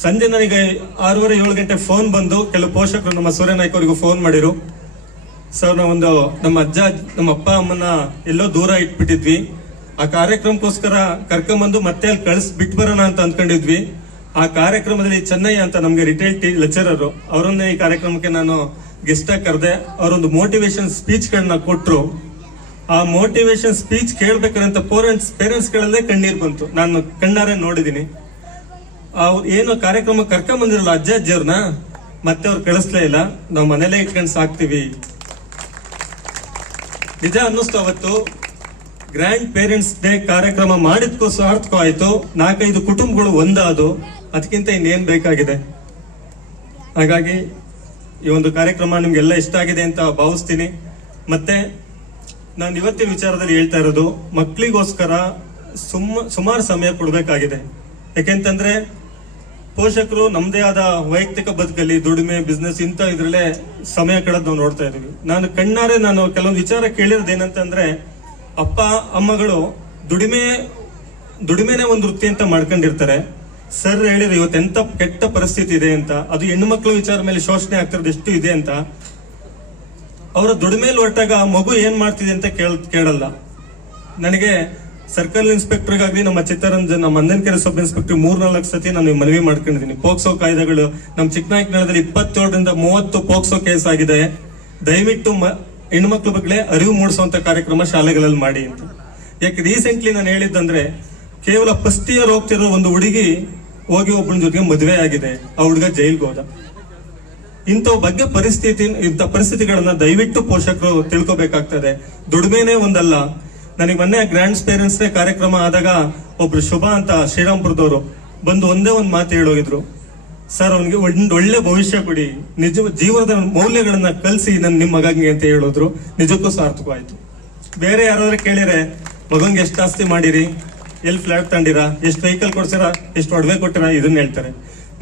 ಸಂಜೆ ನನಗೆ 6:30-7 ಗಂಟೆ ಫೋನ್ ಬಂದು ಕೆಲವು ಪೋಷಕರು ನಮ್ಮ ಸೂರ್ಯನಾಯ್ಕ ಅವರಿಗೂ ಫೋನ್ ಮಾಡಿರು. ಸರ್ ನಾವೊಂದು ನಮ್ಮ ಅಪ್ಪ ಅಮ್ಮನ ಎಲ್ಲೋ ದೂರ ಇಟ್ಬಿಟ್ಟಿದ್ವಿ, ಆ ಕಾರ್ಯಕ್ರಮಕ್ಕೋಸ್ಕರ ಕರ್ಕೊಂಬಂದು ಮತ್ತೆ ಅಲ್ಲಿ ಬಿಟ್ಟು ಬರೋಣ ಅಂತ ಅಂದ್ಕೊಂಡಿದ್ವಿ. ಆ ಕಾರ್ಯಕ್ರಮದಲ್ಲಿ ಚೆನ್ನಯ್ಯ ಅಂತ ನಮ್ಗೆ ರಿಟೈರ್ಡ್ ಲೆಕ್ಚರರ್, ಅವರನ್ನೇ ಈ ಕಾರ್ಯಕ್ರಮಕ್ಕೆ ನಾನು ಗೆಸ್ಟ್ ಆಗಿ ಕರೆದೆ. ಅವರೊಂದು ಮೋಟಿವೇಶನ್ ಸ್ಪೀಚ್ ಗಳನ್ನ ಕೊಟ್ರು. ಆ ಮೋಟಿವೇಶನ್ ಸ್ಪೀಚ್ ಕೇಳ್ಬೇಕಂತ ಪೇರೆಂಟ್ಸ್ ಗಳಲ್ಲೇ ಕಣ್ಣೀರ್ ಬಂತು. ನಾನು ಕಣ್ಣಾರೆ ನೋಡಿದೀನಿ. ಅವ್ರು ಏನು ಕಾರ್ಯಕ್ರಮ ಕರ್ಕೊಂಬಂದಿರಲ್ಲ ಅಜ್ಜಿಯವ್ರನ್ನ ಮತ್ತೆ ಅವ್ರು ಕಳಿಸ್ಲೇ ಇಲ್ಲ, ನಾವು ಮನೇಲೆ ಇಟ್ಕೊಂಡು ಸಾಕ್ತಿವಿ. ನಿಜ ಅನ್ನಿಸ್ತು ಅವತ್ತು ಗ್ರ್ಯಾಂಡ್ ಪೇರೆಂಟ್ಸ್ ಡೇ ಕಾರ್ಯಕ್ರಮ ಮಾಡಿದ್ಕೋ ಸಾರ್ಥಕ ಆಯ್ತು. 4-5 ಕುಟುಂಬಗಳು ಒಂದಾದು, ಅದಕ್ಕಿಂತ ಇನ್ನೇನ್ ಬೇಕಾಗಿದೆ. ಹಾಗಾಗಿ ಈ ಒಂದು ಕಾರ್ಯಕ್ರಮ ನಿಮ್ಗೆಲ್ಲ ಇಷ್ಟ ಆಗಿದೆ ಅಂತ ಭಾವಿಸ್ತೀನಿ. ಮತ್ತೆ ನಾನು ಇವತ್ತಿನ ವಿಚಾರದಲ್ಲಿ ಹೇಳ್ತಾ ಇರೋದು, ಮಕ್ಕಳಿಗೋಸ್ಕರ ಸುಮಾರು ಸಮಯ ಕೊಡ್ಬೇಕಾಗಿದೆ. ಯಾಕೆಂತಂದ್ರೆ ಪೋಷಕರು ನಮ್ದೇ ಆದ ವೈಯಕ್ತಿಕ ಬದುಕಲ್ಲಿ ದುಡಿಮೆ, ಬಿಸ್ನೆಸ್ ಇಂತ ಇದ್ರಲ್ಲೇ ಸಮಯ ಕಳೆದು ನಾವು ನೋಡ್ತಾ ಇದೀವಿ. ನಾನು ಕಣ್ಣಾರೆ ಕೆಲವೊಂದು ವಿಚಾರ ಕೇಳಿರೋದು ಏನಂತಂದ್ರೆ, ಅಪ್ಪ ಅಮ್ಮಗಳು ದುಡಿಮೆನೆ ಒಂದು ವೃತ್ತಿ ಅಂತ ಮಾಡ್ಕೊಂಡಿರ್ತಾರೆ. ಸರ್ ಹೇಳಿದ್ರು ಇವತ್ತು ಎಂತ ಕೆಟ್ಟ ಪರಿಸ್ಥಿತಿ ಇದೆ ಅಂತ. ಅದು ಹೆಣ್ಣು ಮಕ್ಕಳು ವಿಚಾರ ಮೇಲೆ ಶೋಷಣೆ ಆಗ್ತಿರೋದು ಎಷ್ಟು ಇದೆ ಅಂತ. ಅವರ ದುಡಿಮೆಯಲ್ಲಿ ಹೊರಟಾಗ ಮಗು ಏನ್ ಮಾಡ್ತಿದೆ ಅಂತ ಕೇಳಲ್ಲ. ನನಗೆ ಸರ್ಕಲ್ ಇನ್ಸ್ಪೆಕ್ಟರ್ಗಾಗ್ಲಿ ನಮ್ಮ ಚಿತ್ತರಂಜನ್, ನಮ್ಮ ಮಂದನಕೆರೆ ಸಬ್ ಇನ್ಸ್ಪೆಕ್ಟರ್ 3-4 ಸತಿ ನಾನು ಮನವಿ ಮಾಡ್ಕೊಂಡಿದ್ದೀನಿ. ಪೋಕ್ಸೋ ಕಾಯ್ದೆಗಳು ನಮ್ಮ ಚಿಕ್ಕನಾಯಕನಗರದಲ್ಲಿ 27-30 ಪೋಕ್ಸೋ ಕೇಸ್ ಆಗಿದೆ. ದಯವಿಟ್ಟು ಹೆಣ್ಮಕ್ಳ ಬಗ್ಗೆ ಅರಿವು ಮೂಡಿಸುವಂತ ಕಾರ್ಯಕ್ರಮ ಶಾಲೆಗಳಲ್ಲಿ ಮಾಡಿ ಅಂತ. ಯಾಕೆ ರೀಸೆಂಟ್ಲಿ ನಾನು ಹೇಳಿದ್ದಂದ್ರೆ, ಕೇವಲ ಫಸ್ಟ್ ಇಯರ್ ಹೋಗ್ತಿರೋ ಒಂದು ಹುಡುಗಿ ಹೋಗಿ ಒಬ್ಬನ ಜೊತೆಗೆ ಮದುವೆ ಆಗಿದೆ, ಆ ಹುಡುಗ ಜೈಲ್ಗೆ ಹೋದ. ಇಂಥ ಪರಿಸ್ಥಿತಿಗಳನ್ನ ದಯವಿಟ್ಟು ಪೋಷಕರು ತಿಳ್ಕೊಬೇಕಾಗ್ತದೆ. ದುಡಿಮೆನೇ ಒಂದಲ್ಲ. ನನಗೆ ಮೊನ್ನೆ ಗ್ರ್ಯಾಂಡ್ ಪೇರೆಂಟ್ಸ್ ಡೇ ಕಾರ್ಯಕ್ರಮ ಆದಾಗ ಒಬ್ರು ಶುಭ ಅಂತ ಶ್ರೀರಾಮ್ಪುರದವರು ಬಂದು ಒಂದೇ ಒಂದು ಮಾತು ಹೇಳೋಗಿದ್ರು, ಸರ್ ಅವನಿಗೆ ಒಳ್ಳೆ ಭವಿಷ್ಯ ಕೊಡಿ, ಜೀವನದ ಮೌಲ್ಯಗಳನ್ನ ಕಲಿಸಿ ನಿಮ್ಮ ಮಗಂಗೆ ಅಂತ ಹೇಳಿದ್ರು. ನಿಜಕ್ಕೂ ಸಾರ್ಥಕವಾಯ್ತು. ಬೇರೆ ಯಾರಾದ್ರೂ ಕೇಳಿದ್ರೆ ಮಗಂಗೆ ಎಷ್ಟು ಆಸ್ತಿ ಮಾಡಿರಿ, ಎಲ್ಲಿ ಫ್ಲಾಟ್ ತಗೊಂಡಿರಾ, ಎಷ್ಟು ವೆಹಿಕಲ್ ಕೊಡ್ಸಿರಾ, ಎಷ್ಟು ಒಡವೆ ಕೊಟ್ಟಿರಾ, ಇದನ್ನ ಹೇಳ್ತಾರೆ.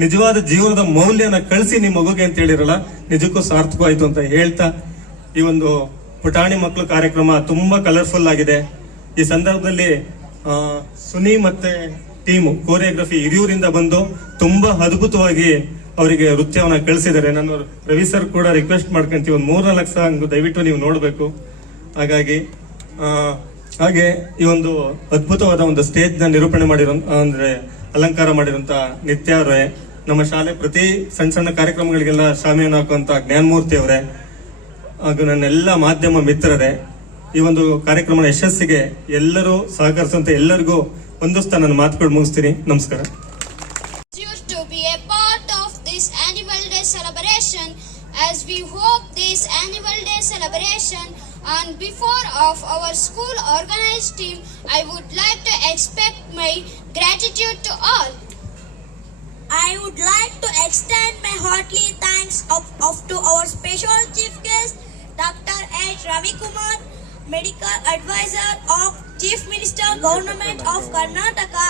ನಿಜವಾದ ಜೀವನದ ಮೌಲ್ಯನ ಕಳಿಸಿ ನಿಮ್ಮ ಮಗುಗೆ ಅಂತ ಹೇಳಿರಲ್ಲ, ನಿಜಕ್ಕೂ ಸಾರ್ಥಕವಾಯ್ತು ಅಂತ ಹೇಳ್ತಾ, ಈ ಒಂದು ಪುಟಾಣಿ ಮಕ್ಕಳು ಕಾರ್ಯಕ್ರಮ ತುಂಬಾ ಕಲರ್ಫುಲ್ ಆಗಿದೆ. ಈ ಸಂದರ್ಭದಲ್ಲಿ ಸುನಿ ಮತ್ತೆ ಟೀಮು ಕೋರಿಯೋಗ್ರಫಿ ಹಿರಿಯೂರಿಂದ ಬಂದು ತುಂಬಾ ಅದ್ಭುತವಾಗಿ ಅವರಿಗೆ ನೃತ್ಯವನ್ನ ಕಳಿಸಿದ್ದಾರೆ. ನಾನು ರವಿ ಸರ್ ಕೂಡ ರಿಕ್ವೆಸ್ಟ್ ಮಾಡ್ಕೊಂತೀವಿ, ಒಂದು 3-4 ಸಾಂಗ್ ದಯವಿಟ್ಟು ನೀವು ನೋಡ್ಬೇಕು. ಹಾಗೆ ಈ ಒಂದು ಅದ್ಭುತವಾದ ಒಂದು ಸ್ಟೇಜ್ ನ ನಿರೂಪಣೆ ಅಲಂಕಾರ ಮಾಡಿರುವಂತ ನಿತ್ಯ ಅವರೇ, ನಮ್ಮ ಶಾಲೆ ಪ್ರತಿ ಸಣ್ಣ ಕಾರ್ಯಕ್ರಮಗಳಿಗೆಲ್ಲ ಶಾಮಿಯಾನ ಹಾಕುವಂತ ಜ್ಞಾನಮೂರ್ತಿ ಅವರೇ, ಹಾಗೂ ನನ್ನೆಲ್ಲ ಮಾಧ್ಯಮ ಮಿತ್ರರೇ, ಈ ಒಂದು ಕಾರ್ಯಕ್ರಮದ ಯಶಸ್ಸಿಗೆ ಎಲ್ಲರೂ ಸಹಕರಿಸುವಂತ ಎಲ್ಲರಿಗೂ ಒಂದಿಸ್ತಾ ನನ್ನ ಮಾತುಗಳು ಮುಗಿಸ್ತೀನಿ. ನಮಸ್ಕಾರ. To be a part of this annual day celebration, as we hope this annual day celebration on behalf of our school organized team, I would like to express my gratitude to all. I would like to extend my hearty thanks to our special chief guest, Dr. H. Ravi Kumar, Medical Advisor of Chief Minister, Government of Karnataka,